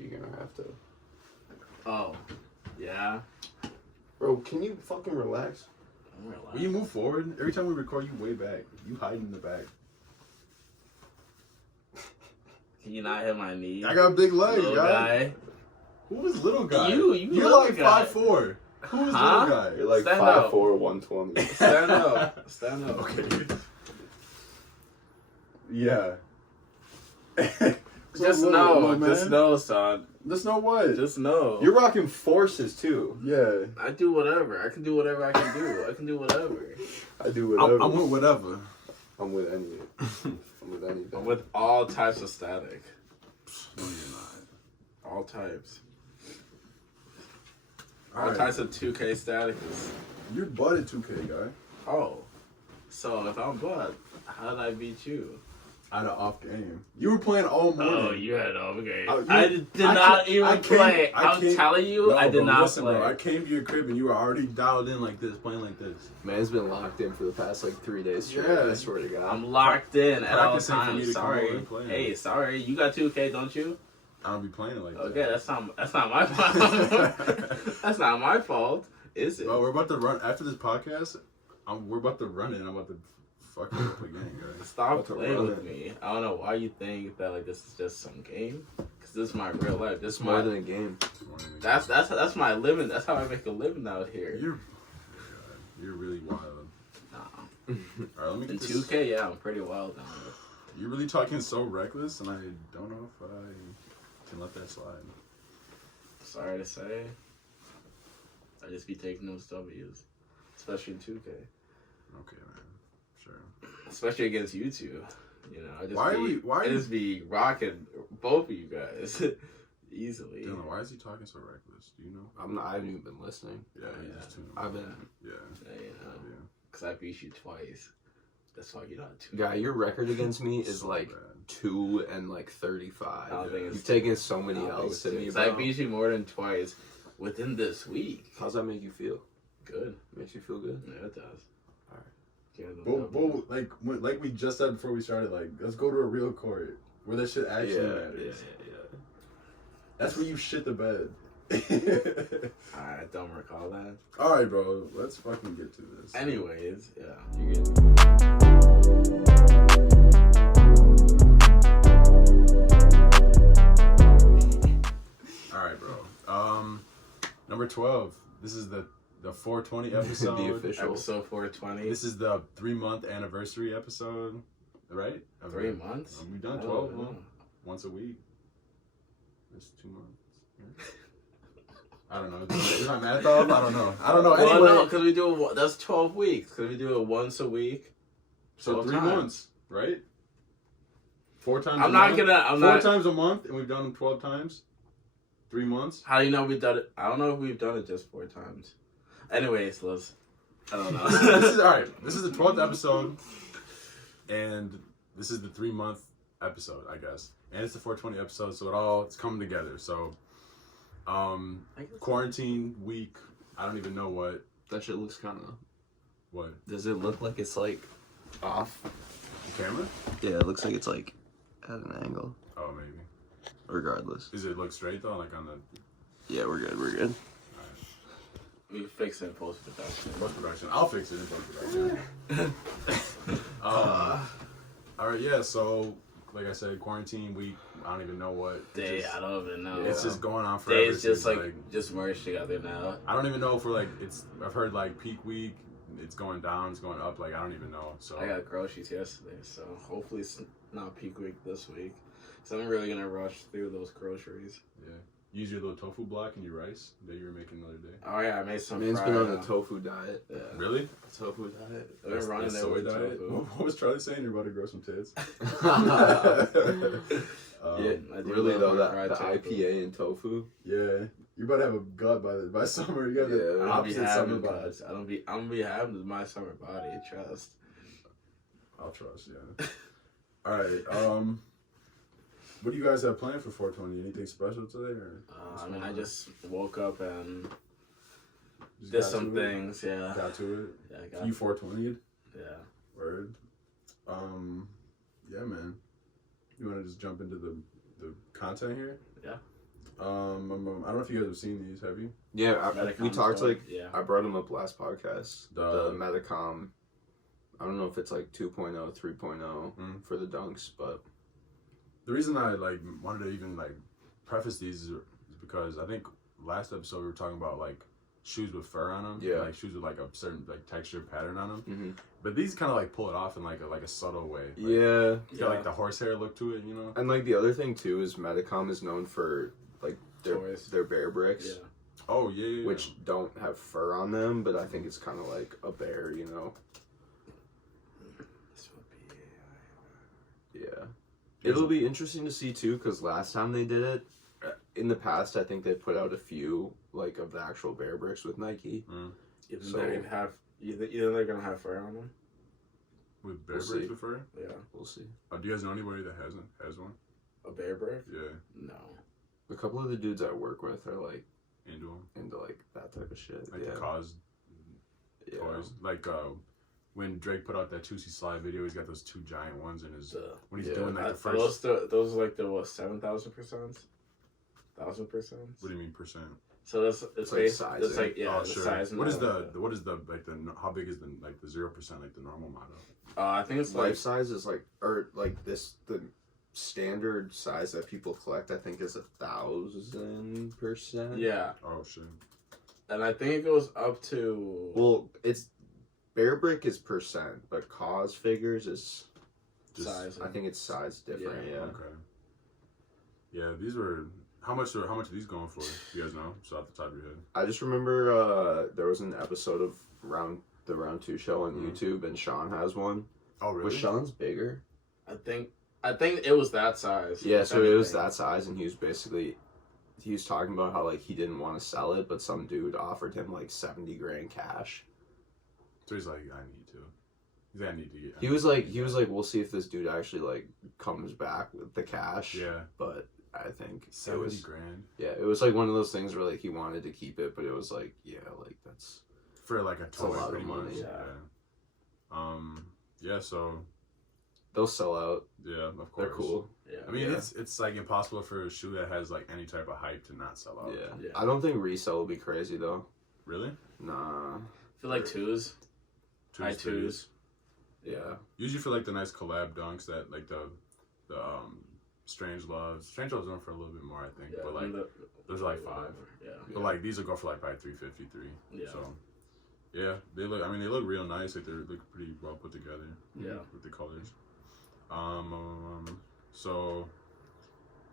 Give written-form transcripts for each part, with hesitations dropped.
you're gonna have to. Oh, yeah. Bro, can you fucking relax? When you move forward, every time we record, you way back. You hiding in the back. Can you not hit my knee? I got big legs, guy. Who is little guy? You're like 5'4". Who is little guy? You're like 5'4", 120. Stand up. Stand up. Okay. Yeah. Just know. Just know, son. Just know what? Just know. You're rocking forces too. Yeah. I do whatever. I can do whatever I can do. I can do whatever. I do whatever. I'm with whatever. I'm with any. I'm with anything. I'm with all types of static. No, you're not. All types. All All right. types of 2K static is... You're butted 2K, guy. Oh. So if I'm butt, how did I beat you? I had an off game. You were playing all morning. Oh, you had off game. Oh, I did not even play. I'm telling you, I did not play. Bro, I came to your crib and you were already dialed in like this, playing like this. Man's been locked in for the past like 3 days straight. Yeah. I swear to God. I'm locked in at all Practicing for me times. to come over Sorry. and play. Hey, sorry. You got 2K, don't you? I don't be playing it like that. Okay, that's not my fault. That's not my fault, is it? Well, we're about to run after this podcast. We're about to run it. I'm about to fucking play game, guys. Stop playing with me. I don't know why you think that like this is just some game. Cause this is my real life. This is more than a game. That's my living. That's how I make a living out here. You're really wild. Nah. All right, let me In get this. 2K, yeah, I'm pretty wild down there. You're really talking so reckless, and I don't know if I can let that slide. Sorry to say, I just be taking those W's, especially in 2K. Okay, man. Sure. Especially against you two. You know, I just be rocking both of you guys easily. Dylan, why is he talking so reckless? Do you know? I haven't even been listening. Yeah, he's just tuning. I've been. Yeah. You know, because I beat you twice. That's why you're not 2. Guy, your record against me is So like bad. 2 and like 35. I don't think it's You've taken so many L's to me. Because I beat you more than twice within this week. How's that make you feel? Good. Makes you feel good? Yeah, it does. But like we just said before we started, like, let's go to a real court where that shit actually matters. Yeah. That's where you shit the bed. I don't recall that. All right, bro. Let's fucking get to this. Anyways, yeah. You get All right, bro. Number 12. This is the 420 episode. The official. Episode 420. This is the 3-month anniversary episode, right? 3 months? We've done 12 once a week. It's 2 months. I don't know. Is my math off? I don't know. Well, Anyway, no, because we do that's 12 weeks. Because we do it once a week. so 3 months, right? 4 times. I'm not gonna. 4 times a month, and we've done them 12 times. 3 months. How do you know we've done it? I don't know if we've done it just 4 times. Anyways, let's. I don't know. This is all right. This is the 12th episode, and this is the 3-month episode, I guess. And it's the 420 episode, so it's coming together. So, quarantine week. I don't even know what. That shit looks kind of. What? Does it look like it's like off? The camera? Yeah, it looks like it's like at an angle. Oh, maybe. Regardless. Does it look straight though, like on the? Yeah, we're good. We're good. We fix it in post-production. Post-production. I'll fix it in post-production. All right, yeah. So, like I said, quarantine week. I don't even know what Day, I don't even know. It's just going on forever. Days just just merged together now. I don't even know if we're like it's. I've heard like peak week. It's going down. It's going up. Like I don't even know. So I got groceries yesterday, so hopefully it's not peak week this week. So I'm really gonna rush through those groceries. Yeah. Use your little tofu block and your rice that you were making the other day. Oh yeah, I made some. Man's been on the tofu diet. Yeah. Really? Tofu diet. I've That's been running there soy with diet. tofu. What was Charlie saying? You're about to grow some tits. Yeah, I do really love though, my the fried tofu. IPA and tofu. Yeah, you're about to have a gut by summer. You got the I'll be opposite summer having body. guts. I'm gonna be having my summer body. Trust. I'll trust. Yeah. All right. What do you guys have planned for 420? Anything special today? Or I mean, I just woke up and just did got some to it? things. Yeah. Got to it. Yeah, I got. You 420'd? Yeah. Word. Yeah, man. You want to just jump into the content here? Yeah. I don't know if you guys have seen these. Have you? Yeah, we talked like I brought them up last podcast. The Metacon. I don't know if it's like 2.0, 3.0 for the dunks, but the reason I like wanted to even like preface these is because I think last episode we were talking about like shoes with fur on them, like shoes with like a certain like texture pattern on them. Mm-hmm. But these kind of like pull it off in like a subtle way. Like, it's got like the horsehair look to it, you know. And like the other thing too is Metacom is known for like their bear bricks. Yeah. Oh yeah. Which don't have fur on them, but I think it's kind of like a bear, you know. Yeah. It'll be interesting to see too, because last time they did it, in the past, I think they put out a few like of the actual bear bricks with Nike. You think they're gonna have fur on them? With bear bricks with fur? Yeah, we'll see. Do you guys know anybody that has one? A bear brick? Yeah. No. A couple of the dudes I work with are like into like that type of shit. Like the cause toys. Like when Drake put out that 2C Slide video, he's got those two giant ones in his when he's doing like the first. Those are like the what 7,000%, 1,000%. What do you mean percent? So it's like size. It's like the size. What is the like the how big is the like the 0% like the normal model? I think it's life size is like the standard size that people collect. I think is 1,000%. Yeah. Oh shit. And I think it goes up to. Well, it's bear brick is percent, but cause figures is size. I think it's size different. Yeah. Okay. Yeah, these were. How much are these going for? You guys know? So off the top of your head. I just remember there was an episode of the Round 2 show on YouTube, and Sean has one. Oh really? Was Sean's bigger? I think it was that size. Yeah, so it was that size, and he was talking about how like he didn't want to sell it, but some dude offered him like 70 grand cash. So he's like, I need to. He's like, I need to get. He was like, we'll see if this dude actually like comes back with the cash. Yeah. But I think 70 grand. Yeah, it was like one of those things where like he wanted to keep it, but it was like, yeah, like that's for like a toy, lot pretty of money. much. Yeah. Yeah. So they'll sell out. Yeah, of course. They're cool. Yeah. I mean, it's like impossible for a shoe that has like any type of hype to not sell out. Yeah. I don't think resell will be crazy though. Really? Nah. I feel like twos. High twos. Yeah. Usually for like the nice collab dunks that like the Strange Love's going for a little bit more, I think. Yeah, but like those are like 5. Yeah. But like these will go for like probably 353. Yeah. So yeah, they look real nice. Like they look pretty well put together. Yeah. With the colors. So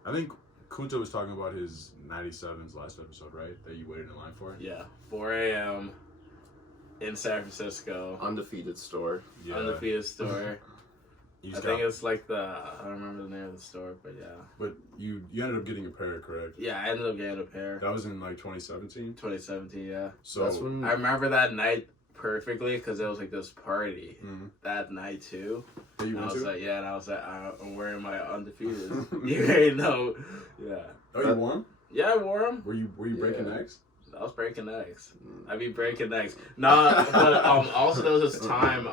I think Kunta was talking about his 97s last episode, right? That you waited in line for? Yeah. 4 a.m. in San Francisco. Undefeated store. Yeah. Undefeated store. I think it's like I don't remember the name of the store, but yeah. But you ended up getting a pair, correct? Yeah, I ended up getting a pair. That was in like 2017? 2017, yeah. So that's when I remember that night perfectly because there was like this party that night too. That you went to? And I was like, I'm wearing my Undefeated. You already know. Yeah. Oh, you wore them? Yeah, I wore them. Were you breaking necks? I was breaking necks. I'd be breaking necks. Nah, but also there was this time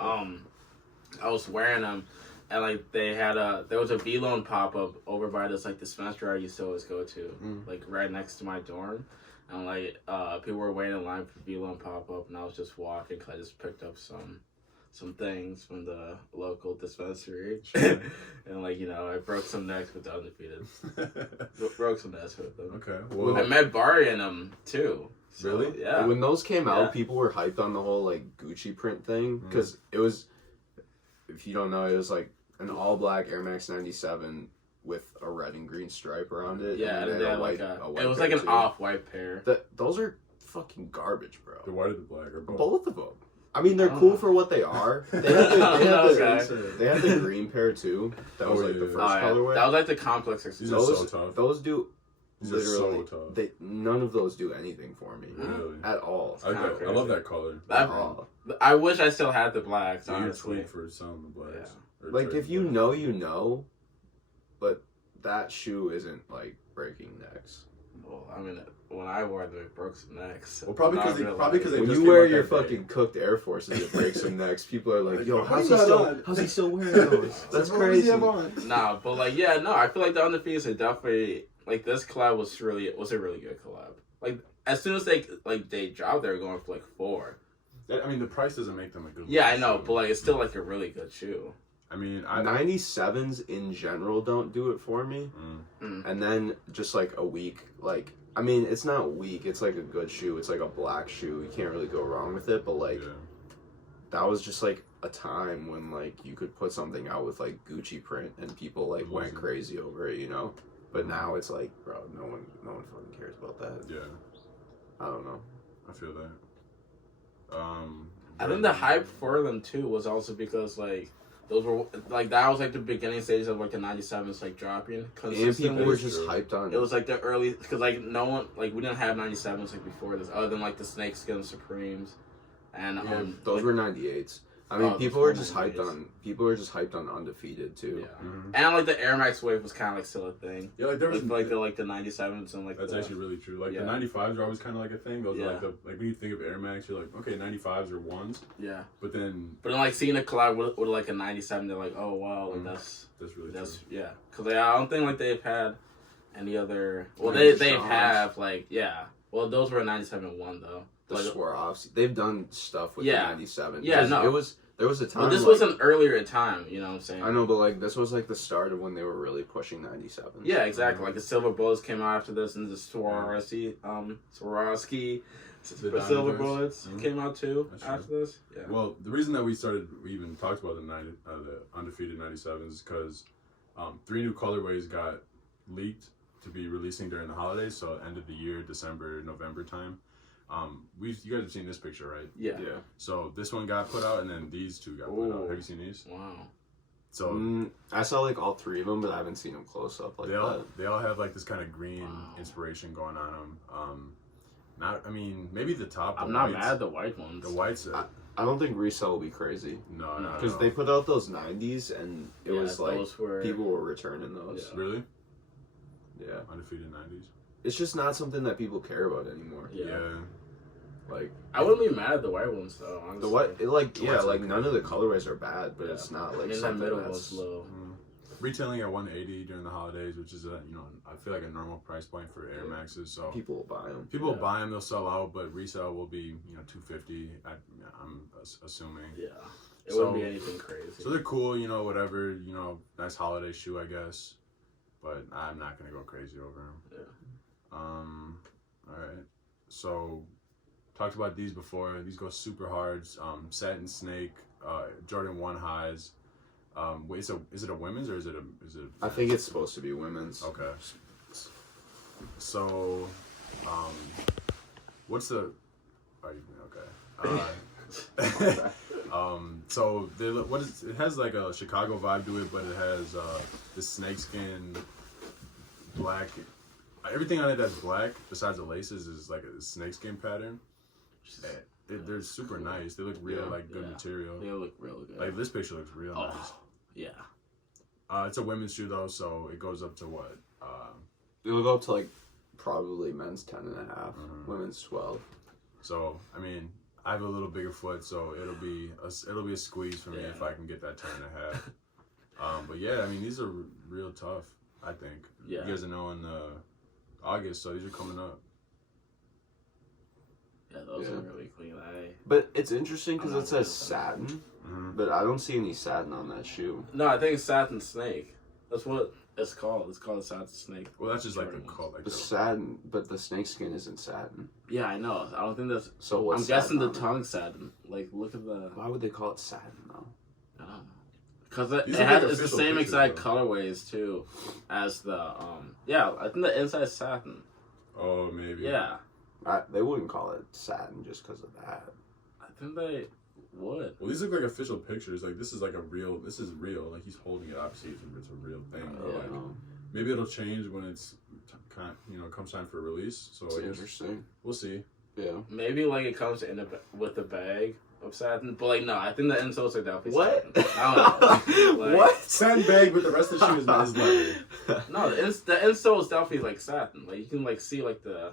I was wearing them. And like there was a V-Loan pop-up over by this like dispensary I used to always go to, like right next to my dorm. And like people were waiting in line for V-Loan pop-up, and I was just walking because I just picked up some things from the local dispensary. Sure. And like, you know, I broke some necks with the Undefeated. Broke some necks with them. Okay. Well, I met Barry in them too. So, really? Yeah. When those came out, people were hyped on the whole like Gucci print thing because it was. If you don't know, it was like an all-black Air Max 97 with a red and green stripe around it. Yeah, and they had a white it was like an off-white pair. Those are fucking garbage, bro. The white or the black? Or both? Both of them. I mean, they're cool for what they are. They had the green pair, too. That was like the first colorway. That was like the complex. These are so tough. Those do... These are so tough. None of those do anything for me. Really? At all. I love that color. I wish I still had the blacks, so honestly. You're for some of the blacks. Yeah. Like, if you know, you know. But that shoe isn't, like, breaking necks. Well, I mean, when I wore them, it broke some necks. Well, probably because they when you wear your fucking cooked Air Forces, it breaks some necks. People are like, "Yo, how's he still wearing those?" That's crazy. Nah, but like, yeah, no, I feel like the Undefeated are definitely like this collab was a really good collab. Like as soon as they dropped, they were going for like 4. I mean, the price doesn't make them a good. Yeah, I know, but like it's still like a really good shoe. I mean, 97s in general don't do it for me. And then just like a week, like I mean, it's not weak. It's like a good shoe. It's like a black shoe. You can't really go wrong with it. But like, that was just like a time when like you could put something out with like Gucci print and people like went crazy over it, you know. But now it's like, bro, no one fucking cares about that. Yeah. I don't know. I feel that. I think the hype for them too was also because like those were like that was like the beginning stages of like the 97s like dropping. And people were just hyped on it. It was like the early because like no one like we didn't have 97s like before this other than like the snakeskin Supremes, and those like, were 98s. I mean, people were just hyped on Undefeated too. Yeah, and like the Air Max wave was kind of like still a thing. Yeah, like there was like the 97s and like that's actually really true. Like the 95s are always kind of like a thing. Those are like when you think of Air Max, you're like, okay, 95s are ones. Yeah. But then like seeing a collab with like a 97, they're like, oh wow, like that's really true. Yeah, because I don't think like they've had any other. Well, they have like Well, those were a 97-1 though. The Swarovski. They've done stuff with the 97. Yeah, no. There was a time. Well, this was an earlier time, you know what I'm saying? I know, but like this was like the start of when they were really pushing 97. Yeah, exactly. Like the Silver Bullets came out after this, and the Swarovski Silver Bullets came out too after this. Yeah. Well, the reason that we even talked about the Undefeated 97s is because 3 new colorways got leaked to be releasing during the holidays, so end of the year, December, November time. You guys have seen this picture, right? Yeah. So this one got put out, and then these 2 got put out. Have you seen these? Wow. So I saw like all 3 of them, but I haven't seen them close up like that. They all have like this kind of green inspiration going on them. I mean, maybe the top. I'm not mad at the white ones. The whites. I don't think resale will be crazy. No. Because they put out those 90s, and it was like people were returning those. Yeah. Really? Yeah. Undefeated 90s. It's just not something that people care about anymore. Yeah. Like I wouldn't be mad at the white ones though. Honestly. The white, none of the colorways are bad, but it's not like that middle was low. Retailing at $180 during the holidays, which is I feel like a normal price point for Air Maxes. So people will buy them. People will buy them. They'll sell out, but resale will be $250. I'm assuming. Yeah. It wouldn't be anything crazy. So they're cool, whatever. Nice holiday shoe, I guess. But I'm not gonna go crazy over them. Yeah. All right. So, talked about these before. These go super hard. Satin Snake, Jordan 1 highs. Wait, is it a women's or is it? I think it's supposed to be women's. Okay. So, what's the? Okay. So it has like a Chicago vibe to it, but it has the snakeskin black. Everything on it that's black, besides the laces, is like a snakeskin pattern. They're super nice. They look real, good material. They look real good. Like this picture looks real nice. Yeah. It's a women's shoe though, so it goes up to what? It'll go up to like probably men's 10.5, women's 12. So I mean, I have a little bigger foot, so it'll be a squeeze for me if I can get that 10.5. But yeah, I mean these are real tough. I think. Yeah. You guys are knowing August, so these are coming up. Yeah, those are really clean. But it's interesting because it says satin, but I don't see any satin on that shoe. No, I think it's Satin Snake. That's what it's called. It's called a Satin Snake. Well, that's just like the satin, but the snakeskin isn't satin. Yeah, I know. I don't think that's. So what's I'm guessing the tongue satin. Like, look at the. Why would they call it satin though? I don't know. Because it's the same exact colorways too, as the I think the inside is satin. Oh, maybe. Yeah. They wouldn't call it satin just because of that. I think they would. Well, these look like official pictures. Like this is real. Like he's holding it. Obviously, it's a real thing. Maybe it'll change when it's comes time for release. So it's interesting. We'll see. Yeah. Maybe like it comes with a bag of satin, but like no, I think the insoles are definitely what? Satin. I don't know. What? Satin bag, but the rest of the shoe is leather. No, the insole is definitely like satin. Like you can like see like the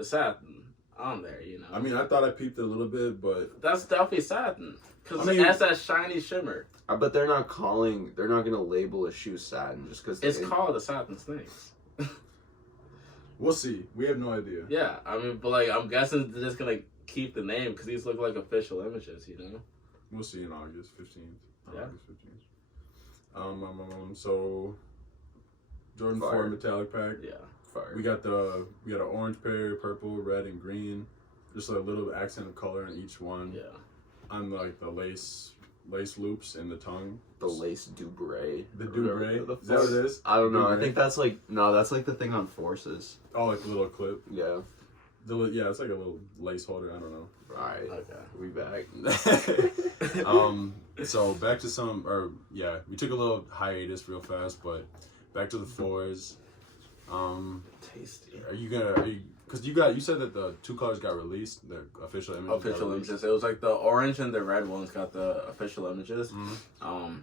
satin on there. I mean, I thought I peeped it a little bit, but that's definitely satin because it has that shiny shimmer. But they're not gonna label a shoe satin just because it's called a Satin Snakes. We'll see. We have no idea. Yeah, I mean, but like, I'm guessing they're just gonna keep the name because these look like official images, you know. We'll see in August 15th. Yeah. August 15th. So Jordan 4 metallic pack. Yeah. Fire. We got an orange pair, purple, red, and green. Just a little accent of color in each one. Yeah. On like the lace loops and the tongue. The lace Dubray. The Dubray. Is that what it is? I don't know. Dubray? I think that's like that's like the thing on Forces. Oh, like the little clip. Yeah. Yeah, it's like a little lace holder. I don't know. Right. Okay. We back. So back to we took a little hiatus real fast, but back to the fours. Tasty. Because you said that the two colors got released, the official images. Official images. It was like the orange and the red ones got the official images. Mm-hmm.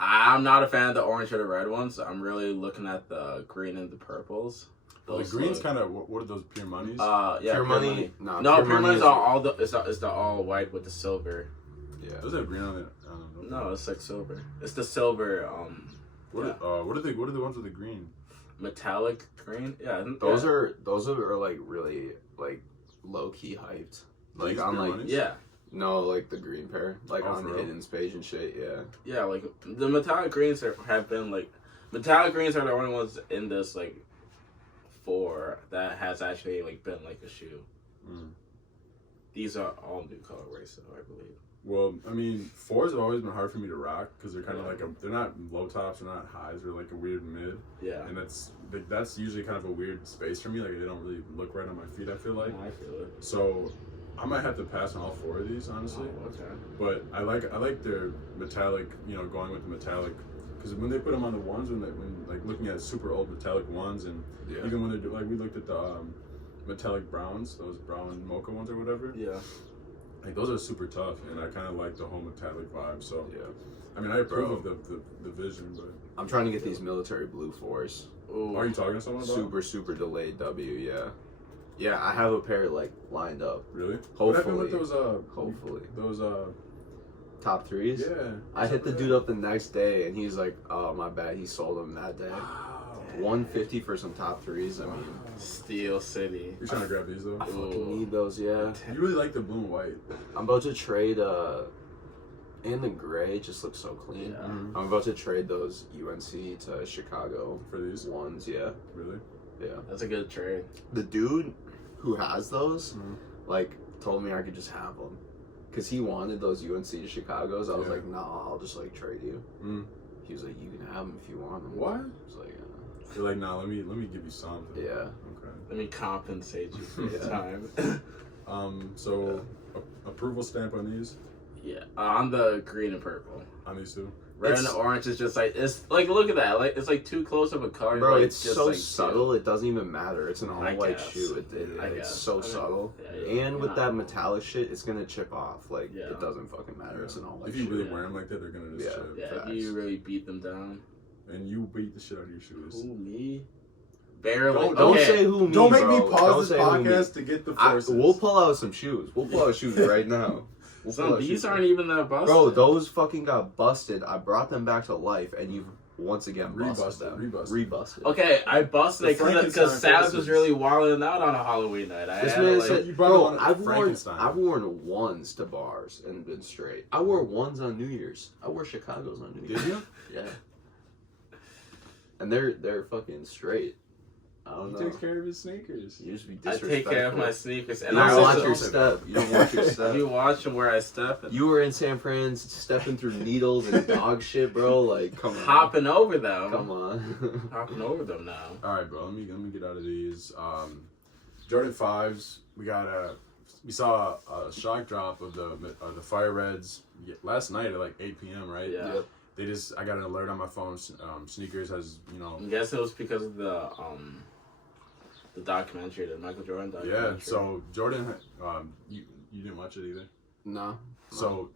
I'm not a fan of the orange or the red ones. I'm really looking at the green and the purples. The green's kind of what are those, pure monies? Yeah, Pure money. No, pure money's all the it's the all white with the silver. Yeah. Does it have green on it? I don't know. No, it's like silver. It's the silver. What are the ones with the green? Metallic green. Yeah. Those are like really like low key hyped. Like These on pure like monies? Yeah. No, like the green pair, like on for real? Hidden's page and shit. Yeah. Yeah, like the metallic greens have been like metallic greens are the only ones in this like 4 that has actually like been like a shoe. Mm. These are all new colorways, so I believe. Well, I mean, 4s have always been hard for me to rock because they're kind of like they're not low tops, they're not highs, they're like a weird mid. Yeah. And that's usually kind of a weird space for me. Like they don't really look right on my feet, I feel like. I feel it. So I might have to pass on all 4 of these, honestly. Oh, okay. But I like their metallic, going with the metallic, because when they put them on the ones, when like looking at super old metallic ones, and even when they're we looked at the metallic browns, those brown mocha ones or whatever. Yeah. Like those are super tough, and I kind of like the whole metallic vibe. So Yeah. I mean, I approve of the vision, but I'm trying to get these military blue 4s. Ooh. are you talking to someone about? Super delayed W. Yeah. Yeah, I have a pair like lined up. Really? Hopefully. What happened with those? Hopefully. Those Top 3s? Yeah. I hit the dude up the next day, and he's like, "Oh, my bad. He sold them that day. Wow. 150 for some top 3s. I mean, Steel City. You're trying to grab these though. I fucking need those. Yeah. You really like the blue and white. I'm about to trade. And the gray just looks so clean. Yeah. Mm-hmm. I'm about to trade those UNC to Chicago For these ones. Yeah. Really? Yeah. That's a good trade. The dude who has those, Mhm. like, told me I could just have them. Because he wanted those UNC to Chicago's. I was Yeah. like, nah, I'll just, like, trade you. Mm. He was like, you can have them if you want them. What? I was like, You're like, nah. Let me give you something. yeah. Okay. Let me compensate you for your Yeah. time. So approval stamp on these. Yeah. On the green and purple. On these two. Red and orange is just like it's like look at that, like it's like too close of a color. Bro, like, it's just, so like, subtle, it doesn't even matter. It's an I all-white guess. shoe. I It's guess. so I mean, subtle. yeah, And you're with not that wrong. metallic shit, it's gonna chip off. Like, Yeah. it doesn't fucking matter. It's an all-white If you shoe. really yeah. wear them like that, they're gonna just Yeah. chip. Yeah, Facts. you really beat them down. And you beat the shit out of your shoes. Who, me? Barely. Don't okay. say who me, Don't make bro. me pause Don't this say who me. podcast to get the forces. We'll pull out some shoes. We'll pull out shoes right now. We'll pull Some out these shoes. aren't even that busted. Bro, those fucking got busted. I brought them back to life, and you've once again busted them. Rebusted. Okay, I busted it The because Satin was Frankenstein really wilding out on a Halloween night. This had man to, like, said, You brought bro, on I've Frankenstein. worn ones to bars and been straight. I wore ones on New Year's. I wore Chicago's on New Year's. Did you? Yeah. And they're fucking straight. I don't He know. takes care of his sneakers. You just be I disrespectful. take care of my sneakers, and You I don't watch also your step. You don't watch your step. you watching where I step and You were in San Fran stepping through needles and dog shit, bro. Like, come on. hopping over them. Come on. Hopping over them now. All right, bro. Let me get out of these. Jordan 5s. We saw a shock drop of the Fire Reds last night at like 8 p.m. Right? Yeah. Yep. I got an alert on my phone. Sneakers has I'm guessing it was because of the documentary, the Michael Jordan documentary. Yeah, so Jordan, you didn't watch it either. No. So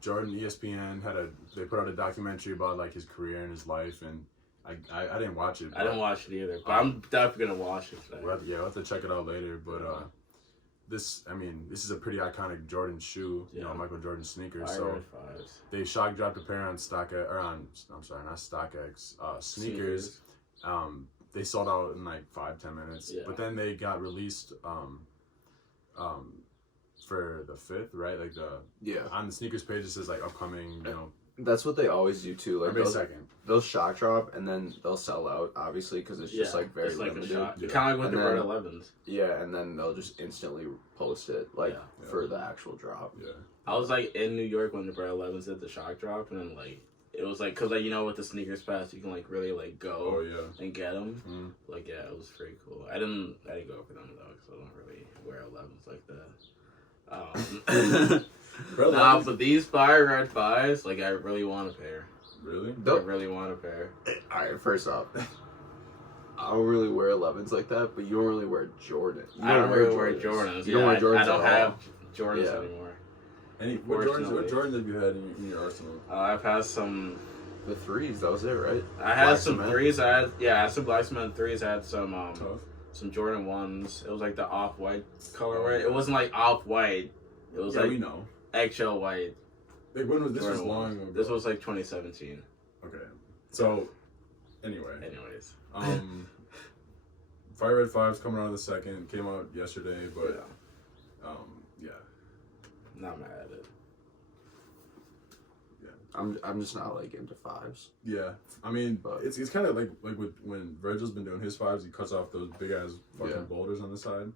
Jordan, ESPN they put out a documentary about like his career and his life, and I didn't watch it. I didn't watch it either, but I'm definitely gonna watch it today. We'll have to check it out later. But this is a pretty iconic Jordan shoe, Michael Jordan sneaker. Fire So Red Fives. they shock dropped a pair on StockX, not StockX, sneakers. they sold out in like 5-10 minutes. Yeah. But then they got released for the 5th, right? Like on the sneakers page it says like upcoming, you know. That's what they always do too. Like they'll shock drop and then they'll sell out, obviously, because it's just like very limited. Kind of like with the Bird 11s. Yeah, and then they'll just instantly post it for the actual drop. Yeah. I was like in New York when the Bird 11s did the shock drop, and then like it was like because like you know with the sneakers pass you can like really like go and get them. Like yeah, it was pretty cool. I didn't go for them though because I don't really wear 11s like that. Nah, but these fire red 5s, like I really want a pair. Really? I really want a pair. Alright, first off, I don't really wear 11s like that, but you don't really wear Jordan. I don't really wear Jordans. You don't wear Jordans. I don't have Jordans anymore. What Jordans have you had in your arsenal? I've had some. The 3s, that was it, right? I had some 3s. I had some Black Cement 3s. I had some Jordan 1s. It was like the off-white colorway. It wasn't like off-white. It was like we know. Eggshell white. Like when was this? Was long ago. This was like 2017. Okay. So, anyways. Fire Red 5's coming out of the 2nd. Came out yesterday, but yeah. Not mad at it. Yeah. I'm just not like into 5s. Yeah. I mean, but it's kind of like with when Virgil's been doing his 5s, he cuts off those big ass fucking boulders on the side.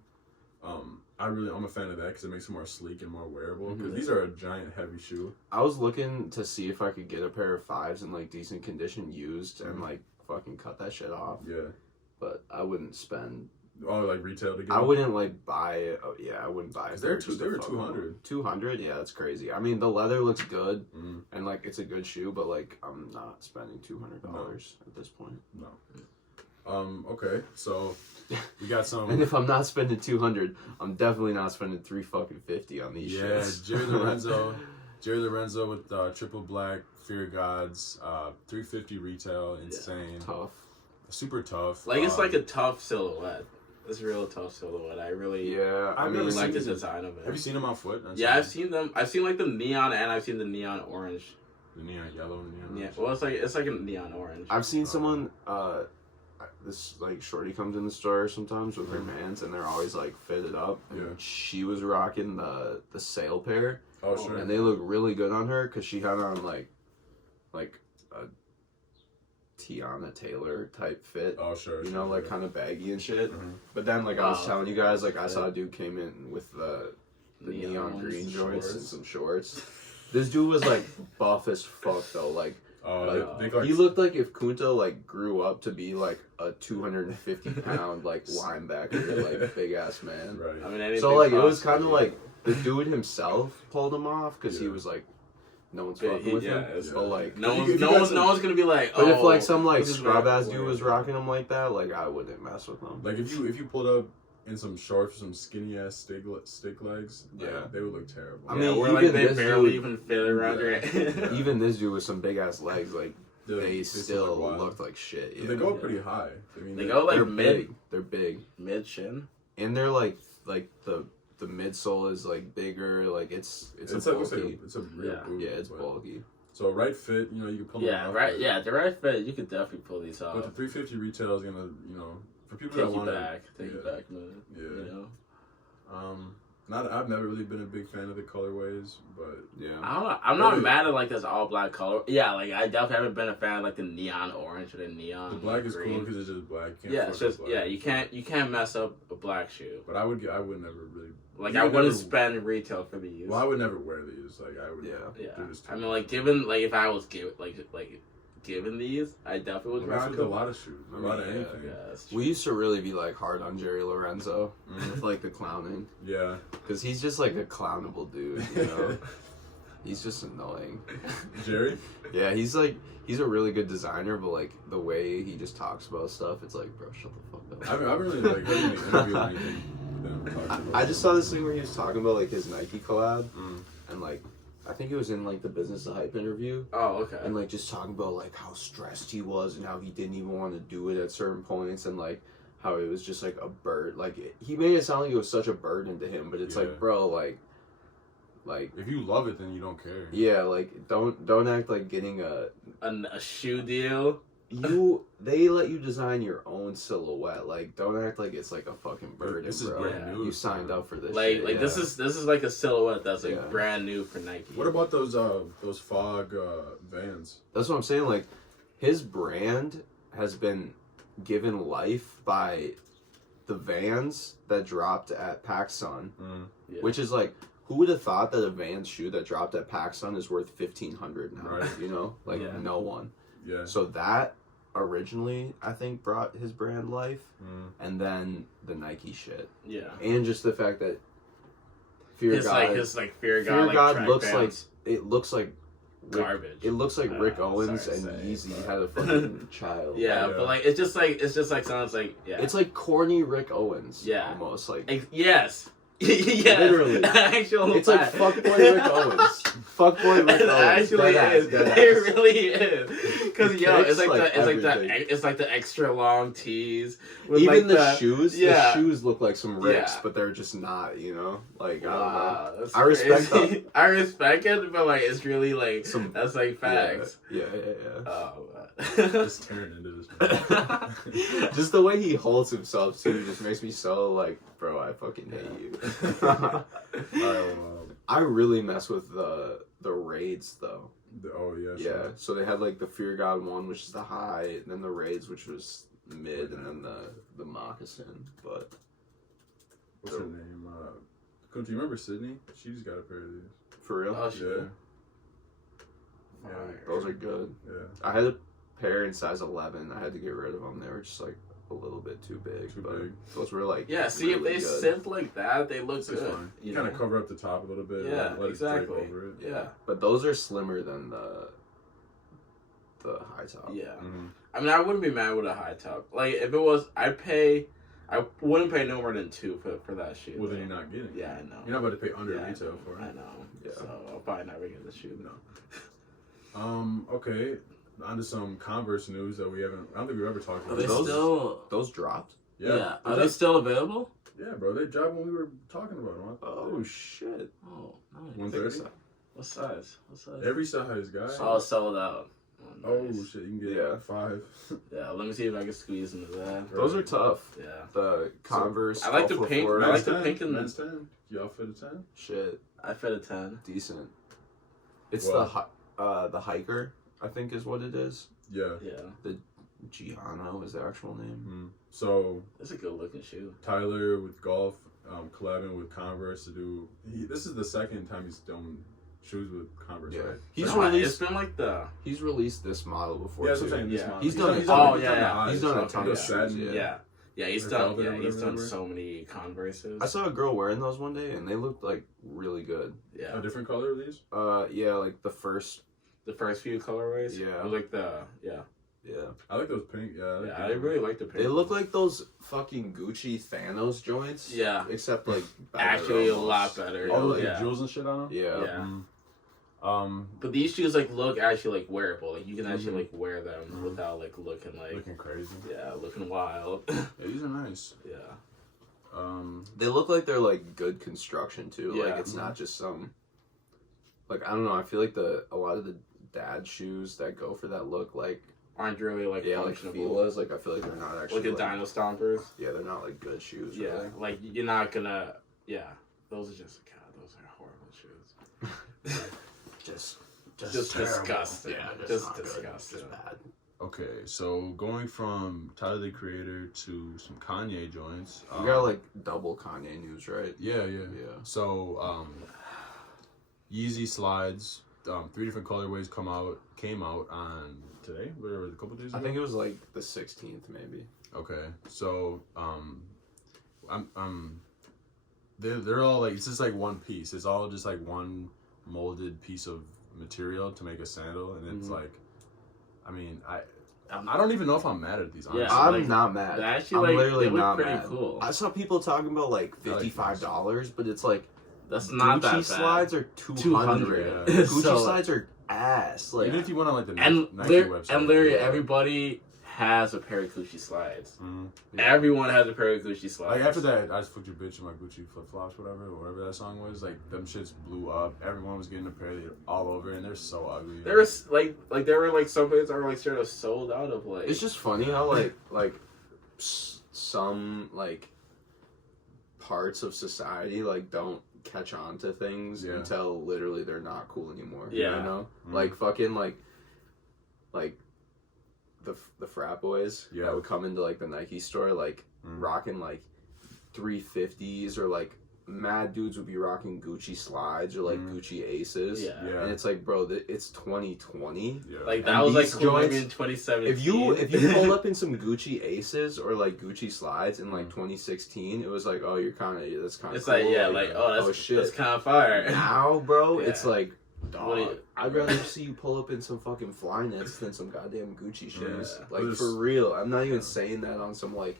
I'm a fan of that because it makes it more sleek and more wearable. Because these are a giant heavy shoe. I was looking to see if I could get a pair of 5s in like decent condition, used, and like fucking cut that shit off. Yeah. But I wouldn't spend. Oh, like retail to get. I wouldn't like buy. I wouldn't buy. They were 200. 200, yeah, that's crazy. I mean, the leather looks good, and like it's a good shoe, but like I'm not spending $200 at this point. No. Okay, so we got some. And if I'm not spending 200, I'm definitely not spending $350 on these shits. Yeah, Jerry Lorenzo with triple black Fear Gods, $350 retail, insane, tough, super tough. Like it's like a tough silhouette. It's a real tough silhouette. I really like the design of it. Have you seen them on foot? Yeah, I've seen them. I've seen like the neon, and I've seen the neon orange. The neon yellow and neon orange. Yeah, well, it's like a neon orange. I've seen someone. This like shorty comes in the store sometimes with her mans, and they're always like fitted up. Yeah. She was rocking the sale pair. Oh sure. And they look really good on her because she had on like a Tiana Taylor type fit. Oh sure. You know, like kind of baggy and shit. But then like I was telling you guys, like I saw a dude came in with the neon green joints and some shorts. This dude was like buff as fuck though, like. He looked like if Kunta like grew up to be like a 250-pound like linebacker, like big ass man. Right. I mean, so like it was kind of like the dude himself pulled him off because he was like, no one's fucking with him. But like no one's gonna be like. But if like some like scrub ass dude was rocking him like that, like I wouldn't mess with him. Like if you pulled up in some shorts, some skinny ass stick legs, they would look terrible. I mean, even like they barely even fit around your head. Even this dude with some big ass legs, like they still looked like shit. Yeah. They go pretty high. I mean, they go like they're mid. Big. They're big. Mid shin. And they're like the midsole is like bigger. Like it's a bulky. It's a real boot. Yeah, it's bulky. So right fit, you know, you can pull them off. Right. Yeah, the right fit, you could definitely pull these off. But the $350 retail is gonna, you know, for people take that want to take you back a minute. Yeah. You know? I've never really been a big fan of the colorways, but yeah. I don't know. I'm not mad at like this all black color. Yeah, like I definitely haven't been a fan of like the neon orange or the neon. The black is green. cool because it's just black. It's just you can't mess up a black shoe. But I would never really like I wouldn't spend retail for these. Well, I would never wear these. Like I would. Yeah. I mean, like given like if I was given these, I definitely would rock them. A lot of shoes, a lot of anything. Yeah, we used to really be like hard on Jerry Lorenzo with like the clowning. Yeah, because he's just like a clownable dude, you know. He's just annoying. Jerry? Yeah, he's a really good designer, but like the way he just talks about stuff, it's like, bro, shut the fuck up. I really like interview anything. I just saw this thing where he was talking about like his Nike collab, and like. I think it was in like the Business of Hype interview. Oh, okay. And like just talking about like how stressed he was and how he didn't even want to do it at certain points, and like how it was just like a burden. Like he made it sound like it was such a burden to him, but it's like, bro, like if you love it, then you don't care. Yeah, like don't act like getting a shoe deal. they let you design your own silhouette. Like, don't act like it's like a fucking burden, This is bro. brand new. You signed up for this. Like, shit, like yeah. this is like a silhouette that's like brand new for Nike. What about those fog Vans? That's what I'm saying. Like, his brand has been given life by the Vans that dropped at PacSun, which is like, who would have thought that a Vans shoe that dropped at PacSun is worth $1,500 now? Right. You know, like no one. Yeah. So that originally, I think, brought his brand life, and then the Nike shit. Yeah. And just the fact that Fear God looks pants. like it looks like garbage. It looks like Rick Owens sorry and to say, Yeezy had a fucking child. Yeah, but like it's just like sounds like It's like corny Rick Owens. Yeah. Almost like yes. Yes. Literally. Actual it's like fuckboy Rick Owens. Fuckboy Rick It Owens. actually is. Deadass. It really is. Because it's everything. it's like the extra long tees. With Even like the shoes. Yeah. The shoes look like some Ricks, Yeah. but they're just not. You know, like Wow, I don't know. that's I respect crazy. that. I respect it, but like it's really like that's like facts. Yeah. Oh, Just turn into this. Man. Just the way he holds himself too just makes me so like, bro, I fucking hate you. I really mess with the raids though. Oh yeah. Yeah. Sure. So they had like the Fear God one, which is the high, and then the raids, which was mid, and then the moccasin. But what's her name? Do you remember Sydney? She just got a pair of these. for real, Yeah. yeah, those are good. Yeah. I had a pair in size 11. I had to get rid of them. They were just like a little bit too big. Those were like see, really if they good. sit like that, they look It's good. fine. You kind of cover up the top a little bit. Yeah, let exactly. it drape over it. Yeah. But those are slimmer than the high top. Yeah. Mm-hmm. I mean, I wouldn't be mad with a high top. Like, if it was, I wouldn't pay no more than $2 for that shoe. Well, then you're not getting it. Yeah, I know. You're not about to pay under Yeah, retail for it. I know. Yeah. So I'll probably never get the shoe. No. Okay. On to some Converse news that I don't think we've ever talked Are about. they still? Those dropped? Yeah. Are they still available? Yeah, bro. They dropped when we were talking about them. Oh shit! Oh, nice. 130. What size? What size? Every size, guys. Oh, sell it out. Oh Nice. shit! You can get 5. Yeah, let me see if I can squeeze into that. Those are tough. Yeah. The Converse. I like the Alpha pink. Force. I like the pink and Men's 10. Y'all fit a 10? Shit, I fit a 10. decent. It's Well- the hiker, I think is what it is. Yeah. Yeah. Gianno is the actual name. Mm. So It's a good looking shoe. Tyler with golf, collabing with Converse to do. This is the second time he's done shoes with Converse, Yeah. right? He's No, released. It's been like the. He's released this model before Yeah, that's too. what I'm saying. This Yeah. model. He's done it. Oh, he's yeah, done the yeah. highs. He's done a Okay, ton the of satin. shoes. Yeah. Yeah, he's Or done. velvet or Yeah, he's whatever. done so many Converses. I saw a girl wearing those one day, and they looked like really good. Yeah. A different color of these? Yeah, like the first. The first few colorways. Yeah. It was like the Yeah, I like those pink. Yeah. Yeah, I really like the pink. they look like those fucking Gucci Thanos joints. Yeah. except like better Actually a almost. lot better. Oh, like yeah. jewels and shit on them. Yeah. Yeah. Mm. But these shoes like look actually like wearable. Like you can actually like wear them without like looking like Looking crazy. looking wild. Yeah, these are nice. Yeah. They look like they're like good construction too. Yeah. Like it's not just some. Like I don't know. I feel like a lot of the dad shoes that go for that look like Aren't really like like functional. Fila's. Like I feel like they're not actually Like the Dino Stompers. Yeah, they're not like good shoes. Yeah. Really. Like you're not gonna. Yeah. Those are just those are horrible shoes. Just Just disgusting. Yeah, Just not good. disgusting. Just bad. Okay, so going from Tyler the Creator to some Kanye joints. We got like double Kanye news, right? Yeah. Yeah. So Yeezy slides, 3 different colorways came out on today, whatever, a couple days ago. I think it was like the 16th, maybe. Okay, so they're all like, it's just like one piece. It's all just like one molded piece of material to make a sandal, and it's like, I mean, I don't even know if I'm mad at these. Honestly. Yeah, I'm like, not mad. they actually, I'm like, literally they look not pretty mad. cool. I saw people talking about like $55, but it's like That's not that Gucci bad. slides are 200. 200. Gucci So, slides are ass. Like Even if you went on like the and Nike website, literally yeah. everybody has a pair of Gucci slides. Yeah. Everyone has a pair of Gucci slides. Like after that, I just fucked your bitch in my Gucci flip flops, whatever that song was. Like them shits blew up. Everyone was getting a pair all over, and they're so ugly. There was there were like some places that were like straight up sold out of like. It's just funny how like some like parts of society like don't catch on to things until literally they're not cool anymore. Yeah. You know? Like fucking like the frat boys that would come into like the Nike store like rocking like 350s, or like mad dudes would be rocking Gucci slides or like Gucci Aces. Yeah. And it's like, bro, it's 2020. Like that and was like these cool maybe joints, in 2017. if you pull up in some Gucci Aces or like Gucci slides in like 2016, it was like, oh, that's kind of it's cool. It's like oh shit, that's kind of fire. Now, bro, it's like, Dog. I'd rather see you pull up in some fucking Flyknits than some goddamn Gucci shoes. Yeah. Like, for real. I'm not even saying that on some, like,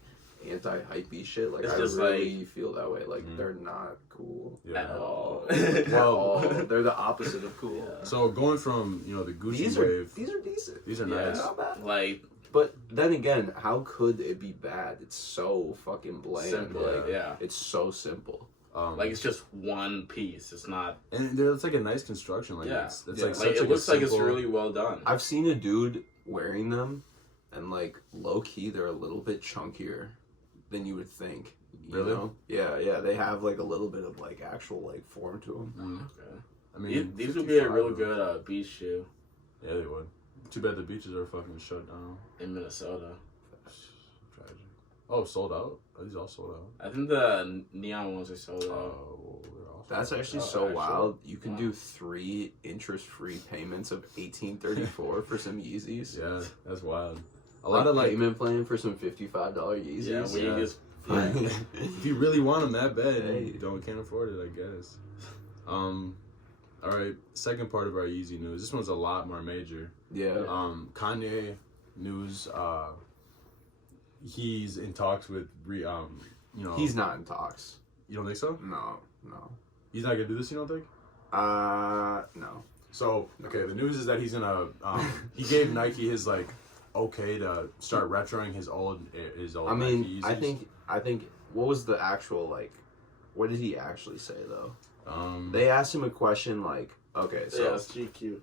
anti-hypey shit. Like, it's I just really feel that way. Like, they're not cool. At all. At all. They're the opposite of cool. Yeah. So, going from, the Gucci these wave... These are decent. These are nice. nice. Not bad. Like... But then again, how could it be bad? It's so fucking bland. Simple, like, yeah. It's so simple. Like it's just one piece. It's not, and it's like a nice construction. Like it's like it looks like it's really well done. I've seen a dude wearing them, and like low key, they're a little bit chunkier than you would think. You know? Yeah. They have like a little bit of like actual like form to them. Okay. I mean, these would be a really good beach shoe. Yeah, they would. Too bad the beaches are fucking shut down in Minnesota. Tragic. Oh, sold out? Are these all sold out? I think the neon ones are sold out. That's actually wild. You can do 3 interest-free payments of $18.34 for some Yeezys. Yeah, that's wild. A lot of payment plan for some $55 Yeezys. Yeah, we just. If you really want them that bad, you can't afford it, I guess. All right, second part of our Yeezy news. This one's a lot more major. Yeah. Kanye news. He's in talks with He's not in talks. You don't think so? No. He's not gonna do this. You don't think? No. So okay, the news is that he's gonna. He gave Nike his okay to start retroing his old. I mean, Nike Yeezys. I think. What was the actual What did he actually say though? They asked him a question okay, so yeah, it's GQ.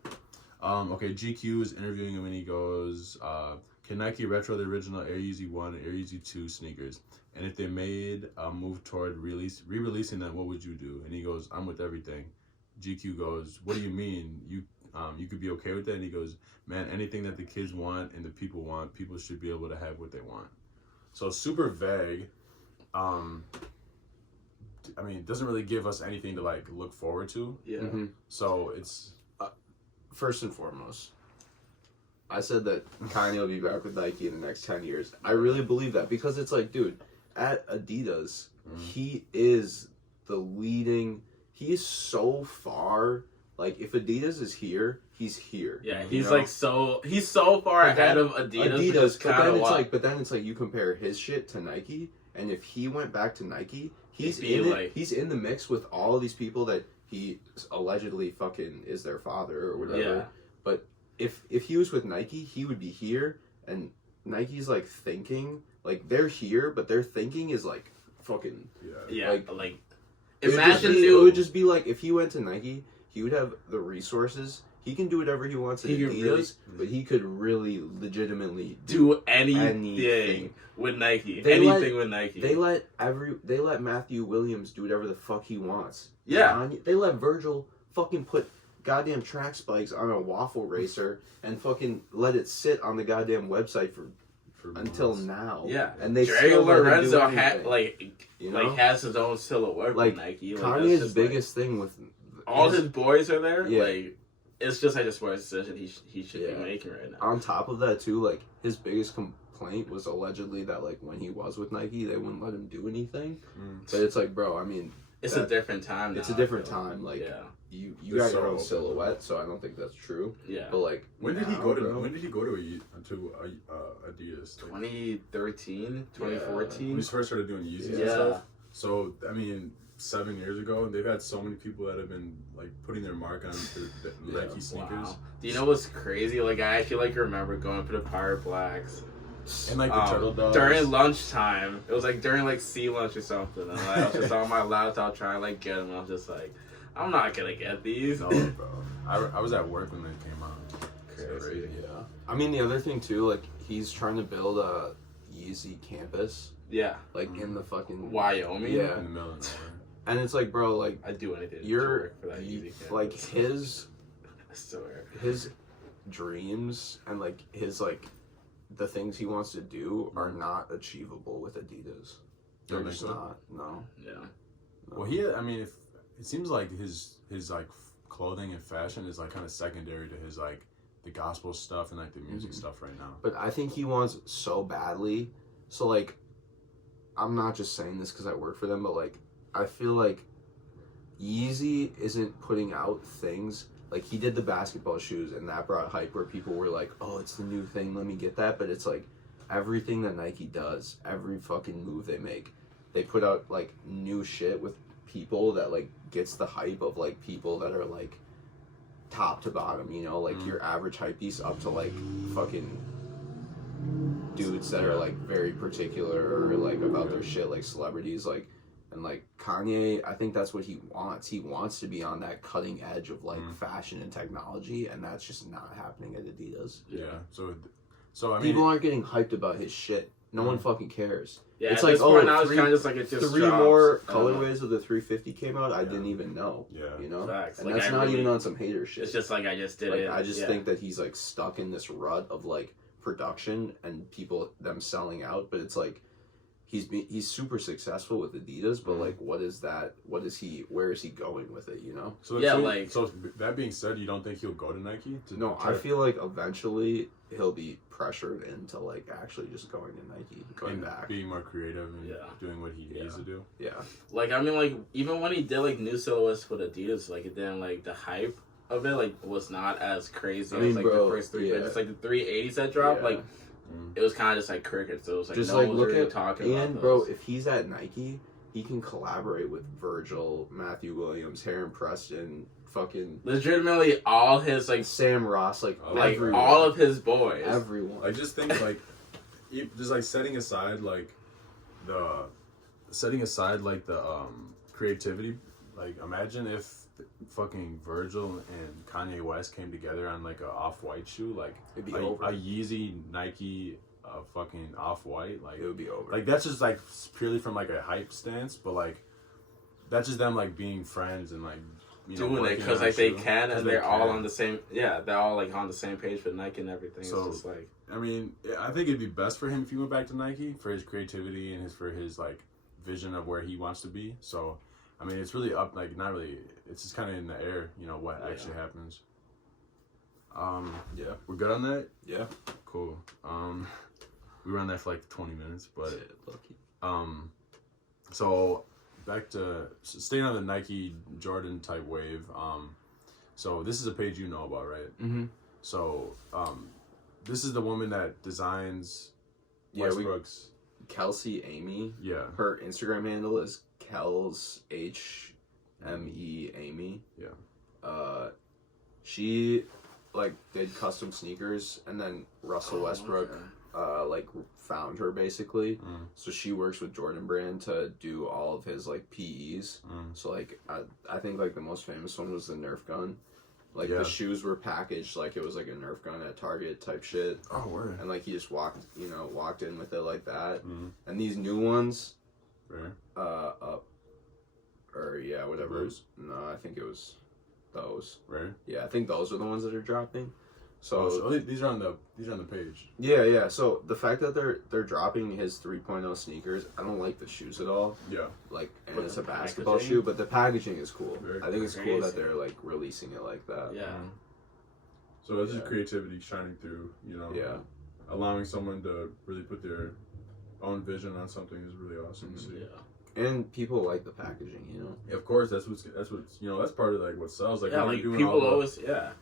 Okay, GQ is interviewing him and he goes, can Nike retro the original Air Yeezy 1 and Air Yeezy 2 sneakers? And if they made a move toward re-releasing them, what would you do? And he goes, I'm with everything. GQ goes, what do you mean? You could be okay with that? And he goes, man, anything that the kids want and the people want, people should be able to have what they want. So super vague. I mean, it doesn't really give us anything to look forward to. Yeah. Mm-hmm. So it's first and foremost, I said that Kanye will be back with Nike in the next 10 years. I really believe that because it's dude, at Adidas, he is the leading. He is so far. If Adidas is here, he's here. Yeah, he's he's so far ahead of Adidas. But then it's you compare his shit to Nike, and if he went back to Nike, he's in the mix with all of these people that he allegedly fucking is their father or whatever. Yeah. But if he was with Nike, he would be here, and Nike's thinking they're here, but their thinking is fucking imagine it would just be if he went to Nike, he would have the resources. He can do whatever he wants at Adidas, but he could really legitimately do anything with Nike. With Nike. They let Matthew Williams do whatever the fuck he wants. Yeah. They let Virgil fucking put goddamn track spikes on a waffle racer and fucking let it sit on the goddamn website for until now. Yeah. And they Jerry still Lorenzo had has his own silhouette with Nike. Kanye's biggest thing with all his boys are there. Yeah. It's just a smart decision he should be making right now. On top of that too, his biggest complaint was allegedly that when he was with Nike, they wouldn't let him do anything. But it's bro, I mean, it's a different time now. It's a different time. You got your own silhouette, so I don't think that's true. Yeah. But when did he go to Adidas? 2013, 2014. When he first started doing Yeezys and stuff. So I mean, 7 years ago, they've had so many people that have been putting their mark on the Nike sneakers. Wow. Do you know what's crazy? I actually remember going for the Pirate Blacks, And like the turtle doves. During lunchtime. It was like during like sea lunch or something. And like, I was just on my laptop trying to like get them. I was just like, I'm not gonna get these. No, bro. I was at work when they came out. Crazy. Yeah. I mean, the other thing too, like he's trying to build a Yeezy campus. Yeah. Like in the fucking Wyoming. Yeah. In the middle of nowhere. And it's like, bro, like I'd do anything. you're for that Yeezy campus. like his I swear. his dreams and like his like the things he wants to do are not achievable with Adidas. They're Don't just think so? not. No. Yeah. Well, I mean, if it seems like his like clothing and fashion is like kind of secondary to his like the gospel stuff and like the music stuff right now. But I think he wants so badly. So like, I'm not just saying this because I work for them, but like, I feel like Yeezy isn't putting out things. Like he did the basketball shoes and that brought hype where people were like, oh, it's the new thing, let me get that. But it's like everything that Nike does, every fucking move they make, they put out like new shit with people that like gets the hype of like people that are like top to bottom, you know, like your average hype piece up to like fucking dudes that are like very particular or like about their shit, like celebrities, like. And like Kanye, I think that's what he wants. He wants to be on that cutting edge of like fashion and technology, and that's just not happening at Adidas. Yeah. So I mean, People aren't getting hyped about his shit. No one fucking cares. Yeah, it's at like this point now it's three- kind of just like it just three drops. more colorways of the 350 came out. I Yeah. didn't even know. Yeah. You know, Facts. and Like, that's I not really- even on some hater shit. It's just like I just did like it. I just yeah. think that he's like stuck in this rut of like production and people them selling out. But it's like he's super successful with Adidas, but like what is that? What is he? Where is he going with it? You know? so that being said, you don't think he'll go to Nike? No, I feel like eventually he'll be pressured into like actually just going to Nike, going back. being more creative and Yeah. doing what he needs to do. Yeah. Like I mean, like even when he did like new silhouettes with Adidas, like it didn't like the hype of it like was not as crazy I mean, as like bro, the first three. yeah. Just like the 380s that dropped, Yeah. like it was kind of just like crickets. So it was like Just no like one was look really at talking and about bro, those. if he's at Nike, he can collaborate with Virgil, Matthew Williams, Heron Preston, fucking Legitimately all his like Sam Ross, like everyone. all of his boys. Everyone. I just think like just like setting aside the creativity. Like imagine if fucking Virgil and Kanye West came together on like a off-white shoe, like It'd be a over. Yeezy Nike fucking off-white, like It would be over. Like that's just like purely from like a hype stance, but like that's just them like being friends and like doing it working because on like a they shoe. can 'Cause and they they're all can. on the same. Yeah, they're all like on the same page with Nike and everything. So- It's just like I mean, I think it'd be best for him if he went back to Nike for his creativity and for his like vision of where he wants to be. So, I mean, it's really up, like not really. It's just kind of in the air, what actually happens. Yeah. We're good on that. Yeah. Cool. We were on that for like 20 minutes, but Shit, lucky. so back to staying on the Nike Jordan type wave. So this is a page you know about, right? Mm-hmm. So this is the woman that designs Yeah, Westbrook's. Kelsey Amy. Yeah. Her Instagram handle is Kels HME Amy. Yeah. She like did custom sneakers, and then Russell Westbrook like found her basically. So she works with Jordan Brand to do all of his like PEs. So like I think like the most famous one was the Nerf gun. Like the shoes were packaged like it was like a Nerf gun at Target type shit. Oh, word. And like he just walked in with it like that. And these new ones, Right. whatever. No, I think it was those. Right. Yeah, I think those are the ones that are dropping. So these are on the page. Yeah. So the fact that they're dropping his 3.0 sneakers, I don't like the shoes at all. Yeah. Like, and But it's the a basketball packaging? shoe, but the packaging is cool. Very I think it's cool crazy. that they're like releasing it like that. yeah. So it's just Yeah. creativity shining through. Yeah. Allowing someone to really put their own vision on something is really awesome to see. Yeah. And people like the packaging, you know. Of course, that's what's that's part of like what sells. Like Yeah, when like you're doing people all the- always That-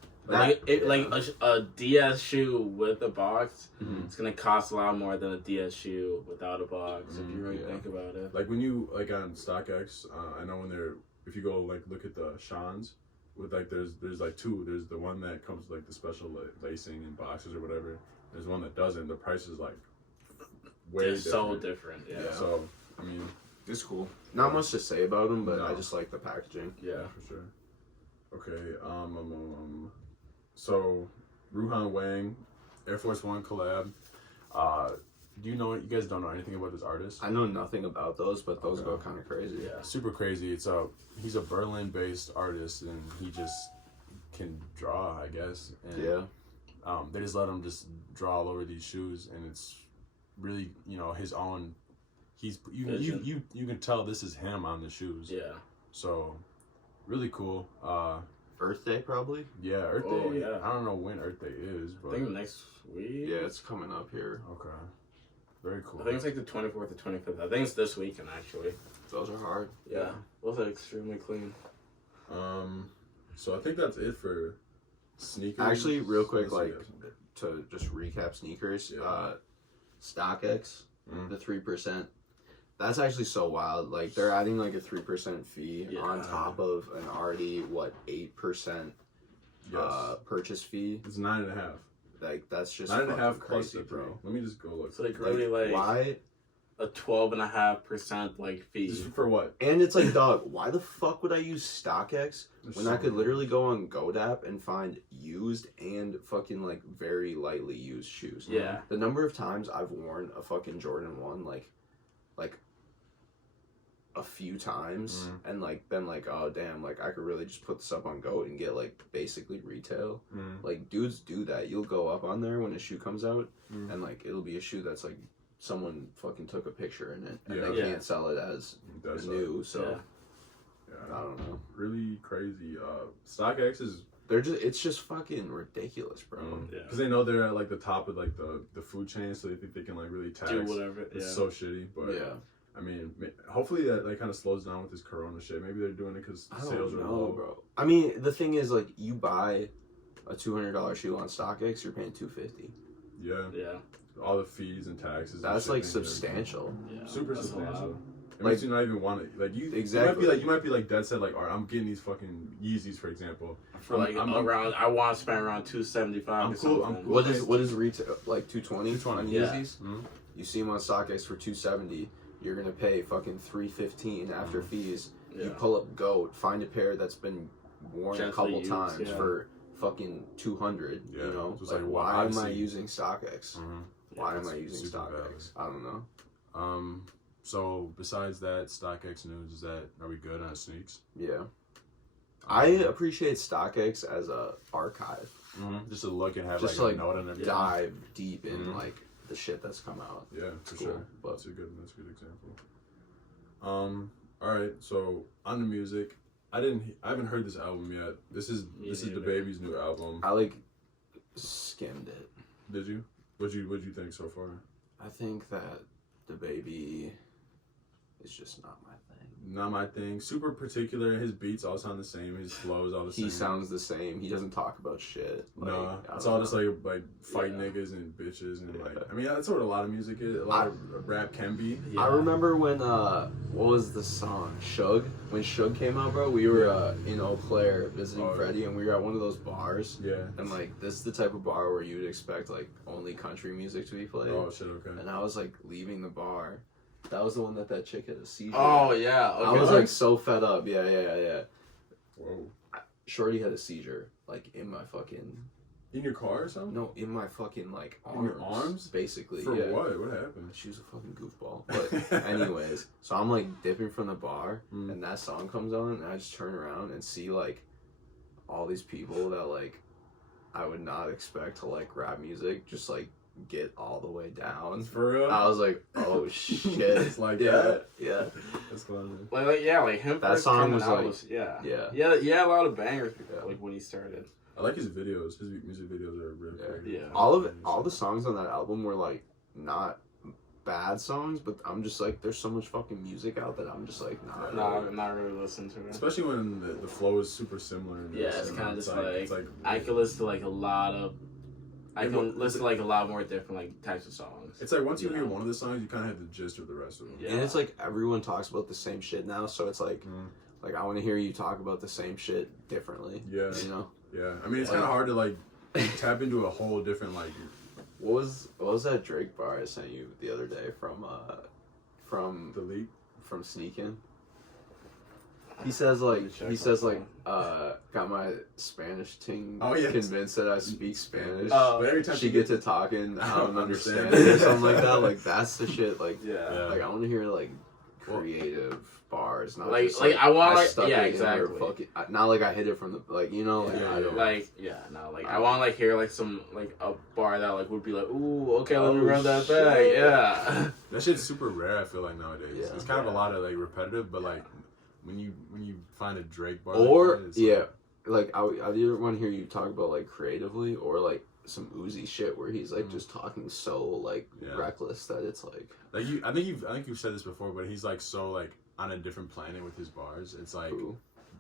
like a DS shoe with a box, Mhm. it's gonna cost a lot more than a DS shoe without a box if you really yeah. think about it. like when you like on StockX, I know if you go like look at the Sean's with like there's like two. There's the one that comes with like the special lacing and boxes or whatever. There's one that doesn't. The price is like way It's so different. Yeah. Yeah. So I mean, It's cool. Not much to say about them, but No. I just like the packaging. Yeah. for sure. Okay. So Ruohan Wang, Air Force One collab. Do you know? You guys don't know anything about this artist? I know nothing about those, but those Okay. go kind of crazy. Yeah. Super crazy. He's a Berlin-based artist, and he just can draw, I guess. And, Yeah. They just let him just draw all over these shoes, and it's really his own. You can tell this is him on the shoes. Yeah. So, really cool. Earth Day, probably? Yeah, Earth Oh, Day. yeah. I don't know when Earth Day is, but I think next week. Yeah, it's coming up here. okay, very cool. I think it's like the 24th or 25th. I think it's this weekend actually. Those are hard. Yeah. Those are extremely clean. So I think that's it for sneakers. Actually, real quick, Unless you like, have something. To just recap sneakers, Yeah. StockX, Mhm. the 3%. That's actually so wild. Like, they're adding like a 3% fee Yeah. on top of an already 8% Yes. purchase fee. It's 9.5. Like, that's just 9.5 fucking plus crazy, the 3. bro. Let me just go look. It's like really like Why? a 12.5% like fee. Just for what? And it's like, dog, why the fuck would I use StockX There's when so I could many. literally go on GoDaddy and find used and fucking like very lightly used shoes? Yeah. The number of times I've worn a fucking Jordan 1 like a few times and like been like, oh damn, like I could really just put this up on GOAT and get like basically retail. Like dudes do that. You'll go up on there when a shoe comes out and like it'll be a shoe that's like someone fucking took a picture in it and Yeah. they Yeah. can't sell it as That's new. So yeah. I don't know. Really crazy. StockX is It's just fucking ridiculous, bro. Yeah. because they know they're at like the top of like the food chain, so they think they can like really tax. Do whatever. It's Yeah. so shitty, but Yeah. I mean, hopefully that like kind of slows down with this Corona shit. Maybe they're doing it because I sales don't are know, low. bro. I mean, the thing is, like, you buy a $200 shoe on StockX, you're paying $250. Yeah, Yeah. all the fees and taxes. and That's like shipping and substantial. Yeah. super That's a lot. substantial. It Like- makes you not even want it. Like you, Exactly. You might be like dead set. Like, all right, I'm getting these fucking Yeezys, for example. For like around, I want to spend around $275. I'm or cool, something. I'm cool. What is retail like 220 $220, on yeah. Yeezys? Mhm. You see them on StockX for 270. You're gonna pay fucking $315 after fees. You Yeah. pull up GOAT, find a pair that's been worn a Gently couple used, times yeah. for fucking 200. Yeah, You know, just like like, why wow, am I obviously- using StockX? Why am that's I using super StockX? I don't know. So besides that, StockX news, are we good on sneaks? Yeah. I appreciate StockX as a archive. Just to look and have Just like to a note and everything. dive deep in Mhm. like the shit that's come out. Yeah, for Cool, sure. but- That's a good example. All right, so on the music, I haven't heard this album yet. This is the neither. baby's new album. I like skimmed it. Did you? What'd you think so far? I think that the baby is just not my thing. Not my thing. Super particular. His beats all sound the same. His flows all the same. He sounds the same. He doesn't talk about shit. Like, No, I it's don't all know. just like fight niggas and bitches and like. Yeah. I mean, that's what a lot of music is. A lot of rap can be. Yeah. I remember when what was the song? Shug? When Shug came out, bro, we were in Eau Claire visiting Oh, Freddie and we were at one of those bars. Yeah. And like this is the type of bar where you would expect like only country music to be played. Oh shit. Okay. And I was like leaving the bar. That was the one that chick had a seizure. Oh yeah. Okay. I was like so fed up. Yeah. Whoa. Shorty had a seizure like in my fucking In your car or something? no, in my fucking like arms. In your arms? Basically. For yeah. what? What happened? She was a fucking goofball. But anyways, so I'm like dipping from the bar and that song comes on and I just turn around and see like all these people that like I would not expect to like rap music just like get all the way down. For real? I was like, oh shit. It's like yeah, that? yeah. That's funny. Like him. That first song coming was out like- yeah, a lot of bangers Yeah. like when he started. I like his videos. His music videos are real Yeah. creative. Yeah. All the songs on that album were like not bad songs, but I'm just like there's so much fucking music out that I'm just like nah. No, I'm not really listening to it. Especially when the flow is super similar. And Yeah, it's and kind of just it's like I can listen to like a lot of. I Yeah, can but- listen to like a lot more different like types of songs. It's like once you You hear know? one of the songs, you kind of have the gist of the rest of them. Yeah. And it's like everyone talks about the same shit now, so it's like Mm. like I want to hear you talk about the same shit differently. Yeah. You know? Yeah. I mean, it's Like- kind of hard to like tap into a whole different like What was that Drake bar I sent you the other day from The league. from Sneakin'? He says got my Spanish ting convinced that I speak Spanish. But every time she get to talking, I don't understand it or something like that. Like that's the shit. Like like I want to hear like creative bars, not like just, I want like stuck yeah it in there, exactly. fucking, not like I hit it from the like you know like, I don't, I want like hear like some like a bar that like would be like ooh okay let me run that back That shit's super rare. I feel like nowadays it's kind of a lot of like repetitive, but like when you find a Drake bar or like that, like I either want to hear you talk about like creatively or like some Uzi shit where he's like just talking so like reckless that it's like you. I think you've said this before, but he's like so like on a different planet with his bars. It's like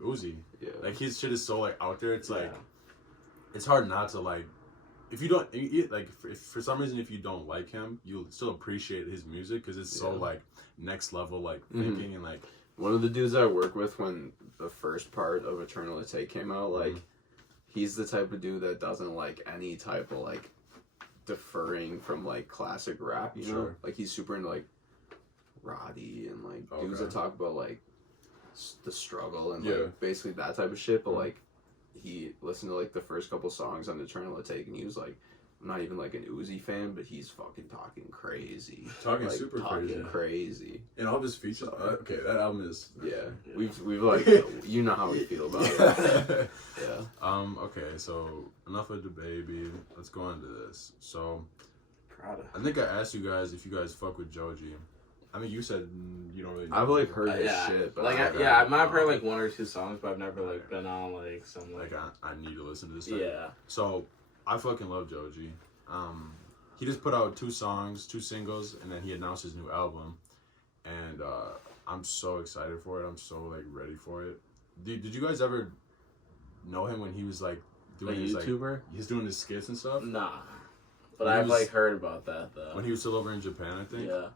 Uzi. Yeah. Like his shit is so like out there. It's like it's hard not to like. If you don't like, if for some reason if you don't like him, you'll still appreciate his music because it's so like next level like thinking and like. One of the dudes I work with when the first part of Eternal Take came out, like he's the type of dude that doesn't like any type of like deferring from like classic rap, you know? Like he's super into like Roddy and like dudes that talk about like the struggle and like basically that type of shit, but like he listened to like the first couple songs on Eternal Take and he was like, I'm not even like an Uzi fan, but he's fucking talking crazy. Talking super crazy. And all of his features. Okay, that album is. We've like you know how we feel about it. Okay, so enough of the baby. Let's go on to this. So, Prada. I think I asked you guys if you guys fuck with Joji. I mean, you said you don't really. I've like heard his shit, but like I might have heard like one or two songs, but I've never like been on like some like. I need to listen to this. Stuff. Yeah. So. I fucking love Joji. He just put out 2 singles, and then he announced his new album. And I'm so excited for it. I'm so like ready for it. Did you guys ever know him when he was like doing his YouTuber? Like, he's doing his skits and stuff? Nah. But I've like heard about that though. When he was still over in Japan, I think. Yeah.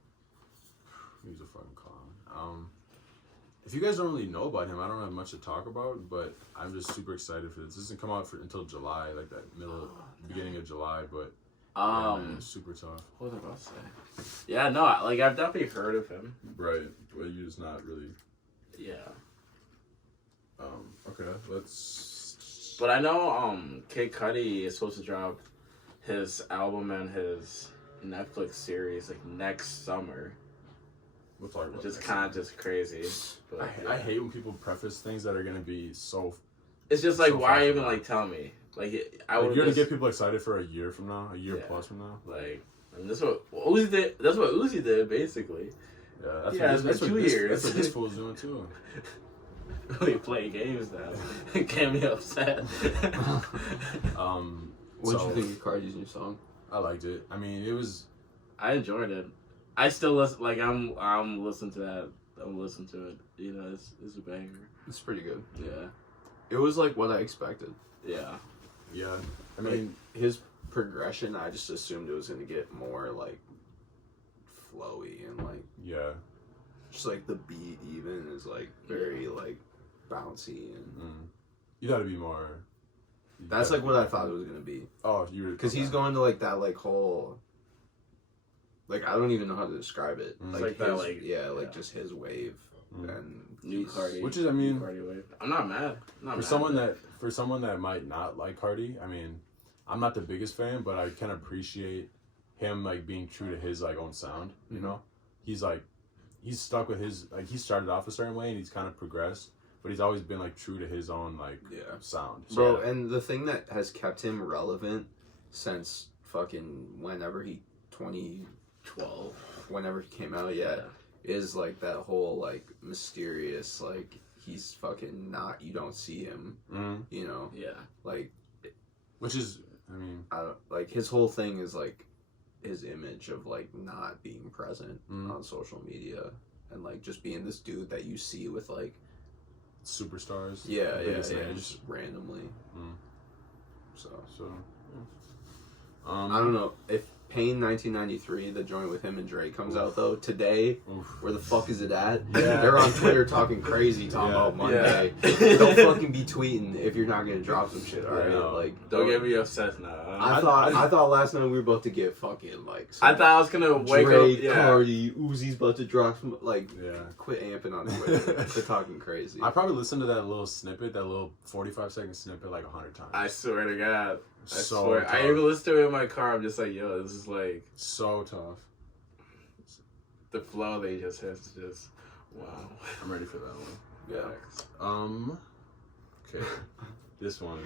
He was a fucking clown. If you guys don't really know about him, I don't have much to talk about, but I'm just super excited for this. This doesn't come out until July, like that beginning of July, but man, it's super tough. What was I about to say? Yeah, no, like I've definitely heard of him. Right, but you're just not really. Yeah. Okay, let's. But I know Kid Cudi is supposed to drop his album and his Netflix series like next summer. We'll talk about which is kind of just crazy. But, I hate when people preface things that are gonna be so. It's just like, why even like tell me? Like you're gonna get people excited for a year from now, a year plus from now. Like, I mean, that's what Uzi did. That's what Uzi did, basically. Yeah, that's what 2 years. That's what this fool's doing too. We play games now. Can't be upset. What did you think of Cardi's new song? I liked it. I mean, it was. I enjoyed it. I still listen. Like I'm listening to that. I'm listening to it. You know, it's a banger. It's pretty good. Yeah. It was like what I expected. Yeah. Yeah. I mean, like, his progression, I just assumed it was gonna get more like flowy and like just like the beat even is like very like bouncy and you gotta be more. That's like what I thought it was gonna be. Oh, you because he's going to like that like whole. Like I don't even know how to describe it. Like that, like just his wave and new Cardi, which is I mean, Cardi wave. I'm not mad. For someone that might not like Cardi, I mean, I'm not the biggest fan, but I can appreciate him like being true to his like own sound. You know, he's stuck with his like he started off a certain way and he's kind of progressed, but he's always been like true to his own like sound. So, bro, and the thing that has kept him relevant since fucking whenever 2012, whenever he came out, is like that whole like mysterious like he's fucking not, you don't see him, you know, like, which is, I mean, I don't, like his whole thing is like his image of like not being present on social media and like just being this dude that you see with like superstars, just randomly. So yeah. I don't know if Pain 1993, the joint with him and Drake comes out though today. Where the fuck is it at? Yeah. They're on Twitter talking crazy, talking about Monday. Don't fucking be tweeting if you're not gonna drop some shit. All right, like don't get me upset now. I thought last night we were about to get fucking like. I thought I was gonna wake Drake, up. Yeah. Cardi, Uzi's about to drop some like. Yeah. Quit amping on Twitter. They're talking crazy. I probably listened to that little snippet, that little 45-second snippet, like 100 times. I swear to God. I So swear. tough. I even listened to it in my car. I'm just like, yo, this is like So tough. the flow they just has just wow. I'm ready for that one. Yeah. Okay. This one.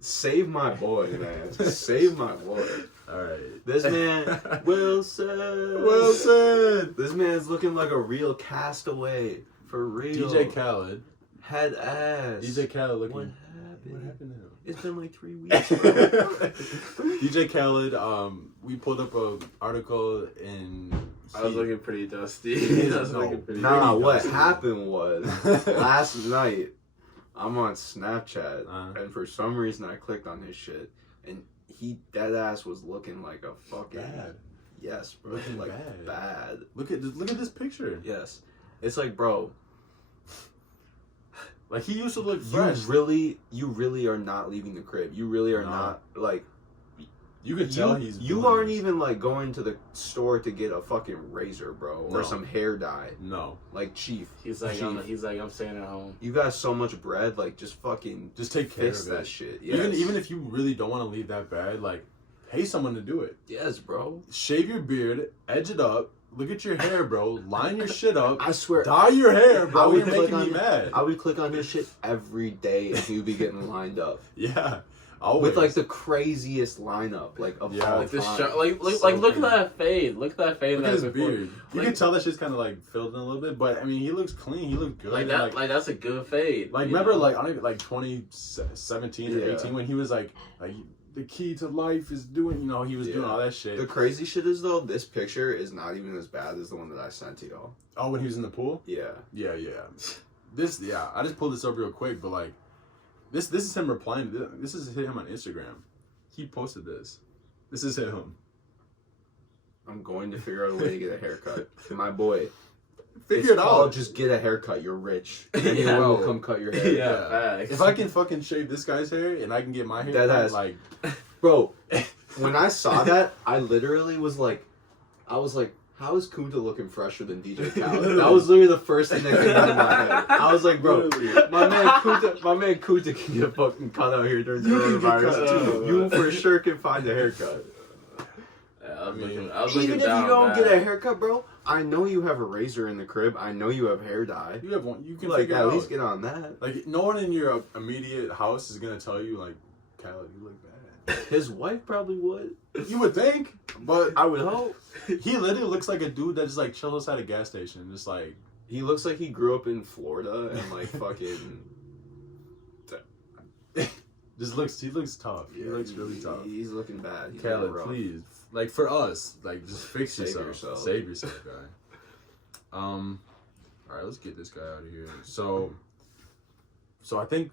Save my boy, man. Save my boy. All right. This man, Wilson. Wilson. This man's looking like a real castaway. For real. DJ Khaled. Head ass. DJ Khaled looking. What happened? What happened to him? It's been like 3 weeks, bro. DJ Khaled. We pulled up a article in. I was looking pretty dusty. I was looking pretty Nah, Really what dusty. happened was last night I'm on Snapchat and for some reason I clicked on his shit and he dead ass was looking like a fucking Bad. Yes, bro. Looking like bad. Look at this picture. Yes. It's like, bro, Like he used to look fresh. you really are not leaving the crib. You really are No. not like You can tell he's. you doing aren't this. even like going to the store to get a fucking razor, bro, or No. some hair dye. No. Like Chief. He's like, Chief. I'm staying at home. You got so much bread, like just fucking Just take care fix of that it. shit. Yes. Even if you really don't want to leave that bad, like pay someone to do it. yes, bro. Shave your beard, edge it up. Look at your hair, bro. Line your shit up. I swear. Dye your hair, bro. would You're click making me on- mad. I would click on his shit every day and he would be getting lined up Yeah. Always. with like the craziest lineup like of Yeah. all Like this, time. look So at crazy. that fade. Look at that fade. Look at that's his before- beard. You like- can tell that shit's kind of like filled in a little bit, but I mean, he looks clean. He looks good. Like that. Like that's a good fade. Like you remember, know? like I don't even like 2017 or Yeah. 18 when he was like the key to life is doing. You know, he was doing Yeah. all that shit. The crazy shit is though, this picture is not even as bad as the one that I sent to y'all. Oh, when he was in the pool. Yeah. Yeah. I just pulled this up real quick, but like, this is him replying. This is him on Instagram. He posted this. This is him. I'm going to figure out a way to get a haircut. My boy. Figure it called out. Just get a haircut. You're rich. Yeah. Anyone will come cut your hair. Yeah. Facts. If I can fucking shave this guy's hair and I can get my hair, Dead done, ass. like, Bro, when I saw that, I literally was like, how is Kunta looking fresher than DJ Khaled? That was literally the first thing that came out of my head. I was like, bro, my man Kunta can get fucking cut out here during You can get cut coronavirus. too. You for sure can find a haircut. Yeah, I was looking Even if you down don't bad. get a haircut, bro, I know you have a razor in the crib. I know you have hair dye. you have one. You can Like, figure it at out. least get on that. Like, no one in your immediate house is gonna tell you like, Khaled, you look bad. His wife probably would. You would think, but I would hope. he literally looks like a dude that just like chills outside a gas station, just like. He looks like he grew up in Florida and like fucking. He looks tough. He looks really tough. He's looking bad. He's Khaled, looking rough. please, like for us, like just fix Save yourself. yourself. Save yourself, guy. All right, let's get this guy out of here. So I think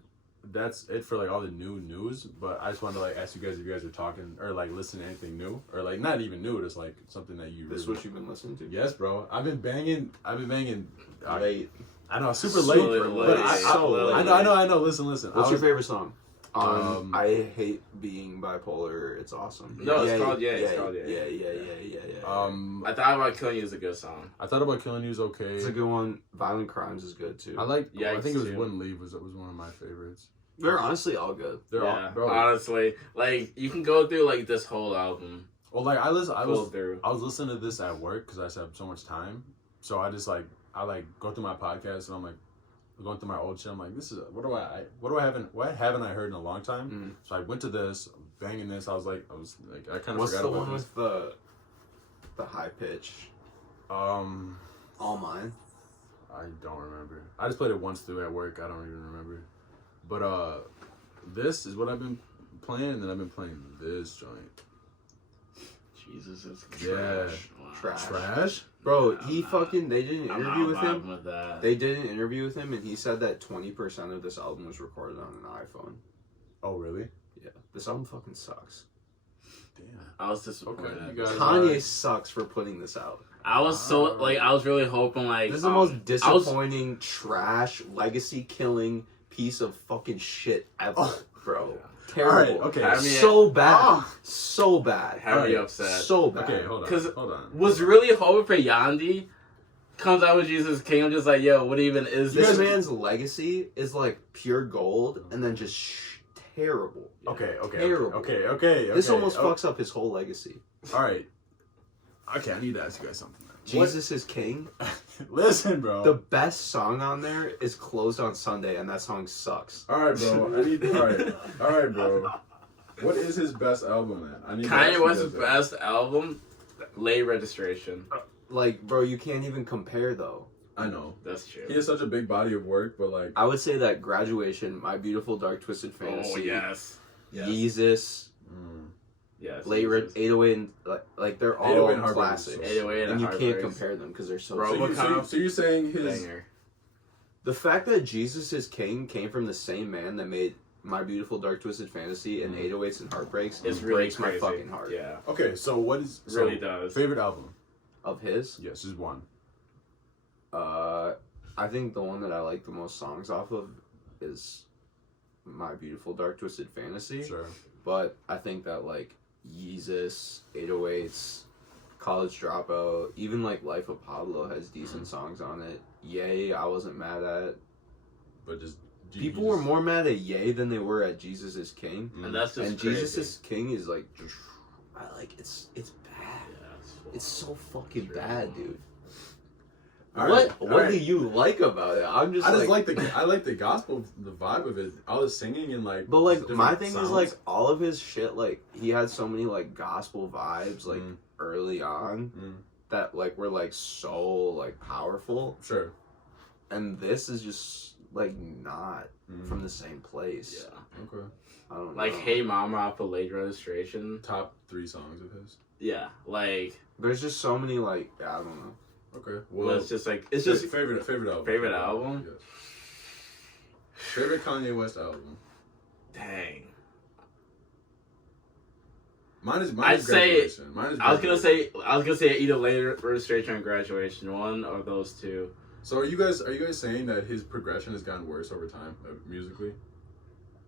that's it for like all the new news. But I just wanted to like ask you guys if you guys are talking or like listening to anything new or like not even new, just like something that you. This is really... what you've been listening to? Yes, bro. I've been banging. Late. I know, super So late, late. but So late. I know. Listen. What's your favorite song? I hate being bipolar. It's awesome. No, it's called Yeah. I thought About Killing You is a good song. I thought About Killing You is okay. It's a good one. Violent Crimes is good too. I like. Yeah, I think it was too. Wouldn't Leave was one of my favorites. They're honestly all good. They're Yeah, all, bro. honestly, like you can go through like this whole album. Well, like I was through. listening to this at work because I just have so much time. So I just like go through my podcast and I'm like going through my old shit. I'm like, this is what haven't I heard in a long time? Mm. So I went to this, banging this. I kind of What's forgot the about one this. with the high pitch? All Mine. I don't remember. I just played it once through at work. I don't even remember. But this is what I've been playing, and then I've been playing this joint. Jesus, it's Yeah. Trash? Bro, they did an I'm interview with not him. vibing with that. They did an interview with him, and he said that 20% of this album was recorded on an iPhone. Oh, really? Yeah, this album fucking sucks. Damn. I was disappointed. Okay, you guys Kanye sucks for putting this out. I was so like I was really hoping like This is the most disappointing, trash, legacy killing piece of fucking shit ever, bro. Terrible. All right, okay. So bad. So bad. Had me upset. So bad. Okay, hold on. Was really hoping for Yandi. Comes out with Jesus King. I'm just like, yo, what even is This this? man's legacy is like pure gold, and then just terrible. Okay. Terrible. Okay. This almost fucks up his whole legacy. All right. Okay, I need to ask you guys something. Jesus is King. Listen, bro. The best song on there is Closed on Sunday, and that song sucks. All right, bro. All right, bro. What is his best album, man? I need Kanye West's best album, Late Registration. Like, bro, you can't even compare, though. I know. That's true. He has such a big body of work, but like... I would say that Graduation, My Beautiful Dark Twisted Fantasy, Oh, yes. Yeezus, Yes. Late Red 808, and, like they're all 808 and classics. 808 and you can't Heartbreaks. compare them because they're so Bro, different. So you're saying his... Banger. The fact that Jesus is King came from the same man that made My Beautiful Dark Twisted Fantasy and 808s and Heartbreaks, It's it really breaks crazy. my fucking heart. Yeah. Okay, so what is... It really does. Favorite album? Of his, Yes, is one. I think the one that I like the most songs off of is My Beautiful Dark Twisted Fantasy. Sure. But I think that like Yeezus, 808s, College Dropout, even like Life of Pablo has decent songs on it. Yay, I wasn't mad at. But just... People were more mad at Yay than they were at Jesus is King. And that's just And crazy. Jesus is King is like, I like it's bad. Yeah, It's so fucking bad, dude. All What right, all what right. do you like about it? I'm just I just like, like the gospel, the vibe of it, all the singing and like. but like different my thing sounds. is like all of his shit, like he had so many like gospel vibes like Mm. early on Mm. that like were like so like powerful, Sure. and this is just like not Mm. from the same place. Yeah. Okay. I don't Like know. Hey Mama off of Late Registration. Top 3 songs of his. Yeah. Like, There's just so many like I don't know. Okay. well, it's just like, it's just favorite album. Favorite album? Yes. Favorite Kanye West album. Dang. Mine is I'd say- Graduation. Mine is I was Graduation. gonna say either Late Registration or Graduation. One of those two. So are you guys saying that his progression has gotten worse over time, musically?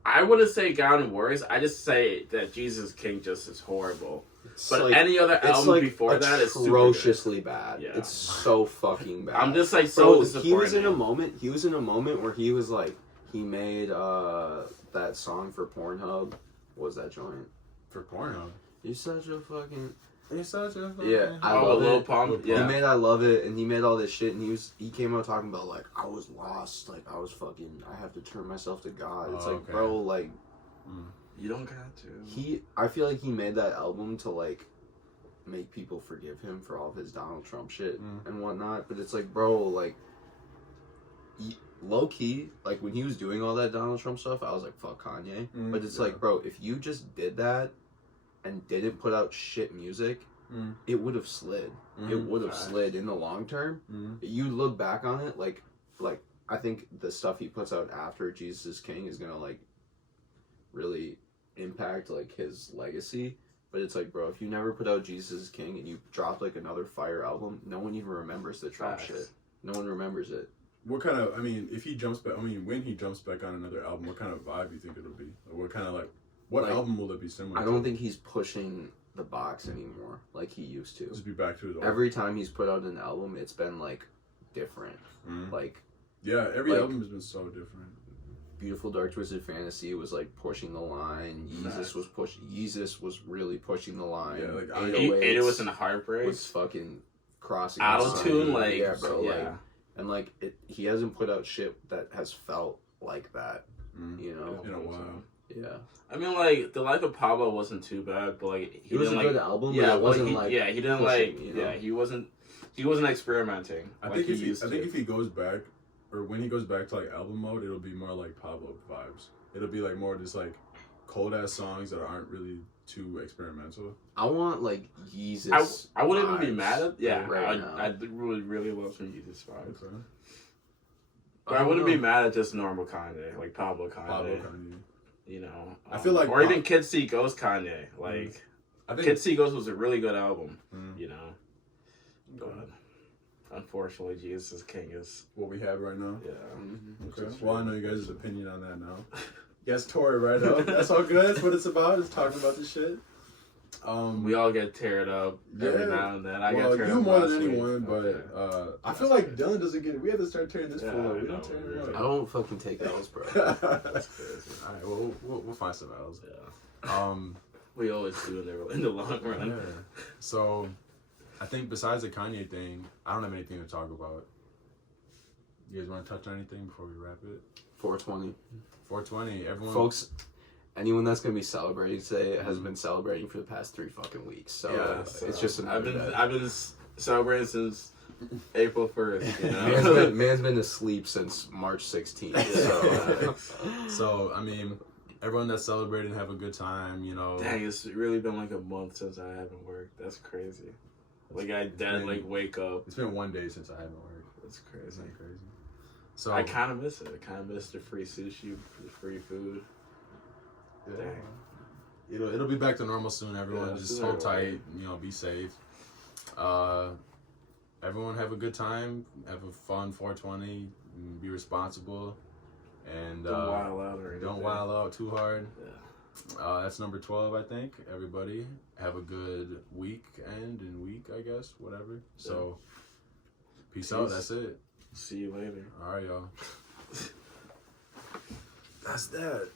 I wouldn't say gotten worse. I just say that Jesus King just is horrible. It's But like, any other it's album like before that is super good. atrociously bad. Yeah. It's so fucking bad. I'm just like so Bro, disappointed. he was in a moment. He was in a moment where he was like, he made that song for Pornhub. What was that joint? For Pornhub. You're such a fucking He's such a yeah. I Oh, love Lil it. Pump. He Yeah. made I love it, and he made all this shit, and he came out talking about like I was lost, like I was fucking, I have to turn myself to God. It's Oh, like, okay. bro, like You don't got to. I feel like he made that album to like make people forgive him for all of his Donald Trump shit and whatnot. But it's like, bro, like low key, like when he was doing all that Donald Trump stuff, I was like, fuck Kanye. But it's like, bro, if you just did that and didn't put out shit music, it would have slid. It would have slid in the long term. You look back on it, like I think the stuff he puts out after Jesus is King is gonna like really impact like his legacy. But it's like, bro, if you never put out Jesus is King and you dropped like another fire album, no one even remembers the Trump Facts. shit. No one remembers it. What kind of, I mean, if he jumps back, I mean, when he jumps back on another album, what kind of vibe do you think it'll be? Or what kind of what Like, album will it be similar to? I don't think he's pushing the box anymore like he used to. Just be back to his old. Every time he's put out an album, it's been like different. Like Yeah, every like- album has been so different. Beautiful Dark Twisted Fantasy was like pushing the line. Yeezus was really pushing the line. Yeah, like, 808 was in was Heartbreaks. fucking crossing the Auto-tune, line. like, yeah, bro, yeah. like, and like he hasn't put out shit that has felt like that, you know. In a while. Yeah, I mean, like, The Life of Pablo wasn't too bad, but like it was a didn't, good like, album. yeah, but it but wasn't he, like he didn't pushing, like, you know? yeah, he wasn't experimenting. I like think he if used I to. think if he goes back, or when he goes back to like album mode, it'll be more like Pablo vibes. It'll be like more just like cold ass songs that aren't really too experimental. I want like Yeezus. I wouldn't even be vibes mad at right now. I really love some Yeezus vibes. Okay. But I wouldn't be mad at just normal Kanye, like Pablo Kanye. Pablo Kanye. You know, I feel like or even Kids See Ghost Kanye. Like, I think Kid See Ghost was a really good album, Mm. you know. But unfortunately, Jesus is King is what we have right now. yeah. Okay. Well, I know you guys' opinion on that now. Yes, Tori, right up. That's all good. That's what it's about. Is talking about this shit. We all get teared up every Yeah. now and then. I Well, got teared you up more last than week. anyone, but I feel like Dylan doesn't get it. We have to start tearing this Yeah, fool up. I We know, don't tear him really. I up. don't fucking take L's, bro. That's crazy. All right, well, we'll find some L's. Yeah. We always do in the long run. Yeah. So, I think besides the Kanye thing, I don't have anything to talk about. You guys want to touch on anything before we wrap it? 420. 420. Everyone, Folks, anyone that's gonna be celebrating today has been celebrating for the past 3 fucking weeks. So Yeah, it's just I've another day. been celebrating since April 1st. You Man's know? man's been asleep since March 16th. So So, I mean, everyone that's celebrating, have a good time, you know. Dang, it's really been like a month since I haven't worked. That's crazy. Like I wake up. It's been 1 day since I haven't worked. That's Isn't crazy. that crazy? So, I kind of miss it. I kind of miss the free sushi, the free food. yeah. Dang. It'll be back to normal soon, everyone. Yeah, Just sooner hold or later. tight, you know, be safe. Everyone have a good time, have a fun 420, be responsible, and Don't wild out or don't anything. wild out too hard. Yeah. That's number 12, I think. Everybody have a good weekend and week, I guess, whatever. So, peace out. That's it. See you later. All right, y'all. That's that.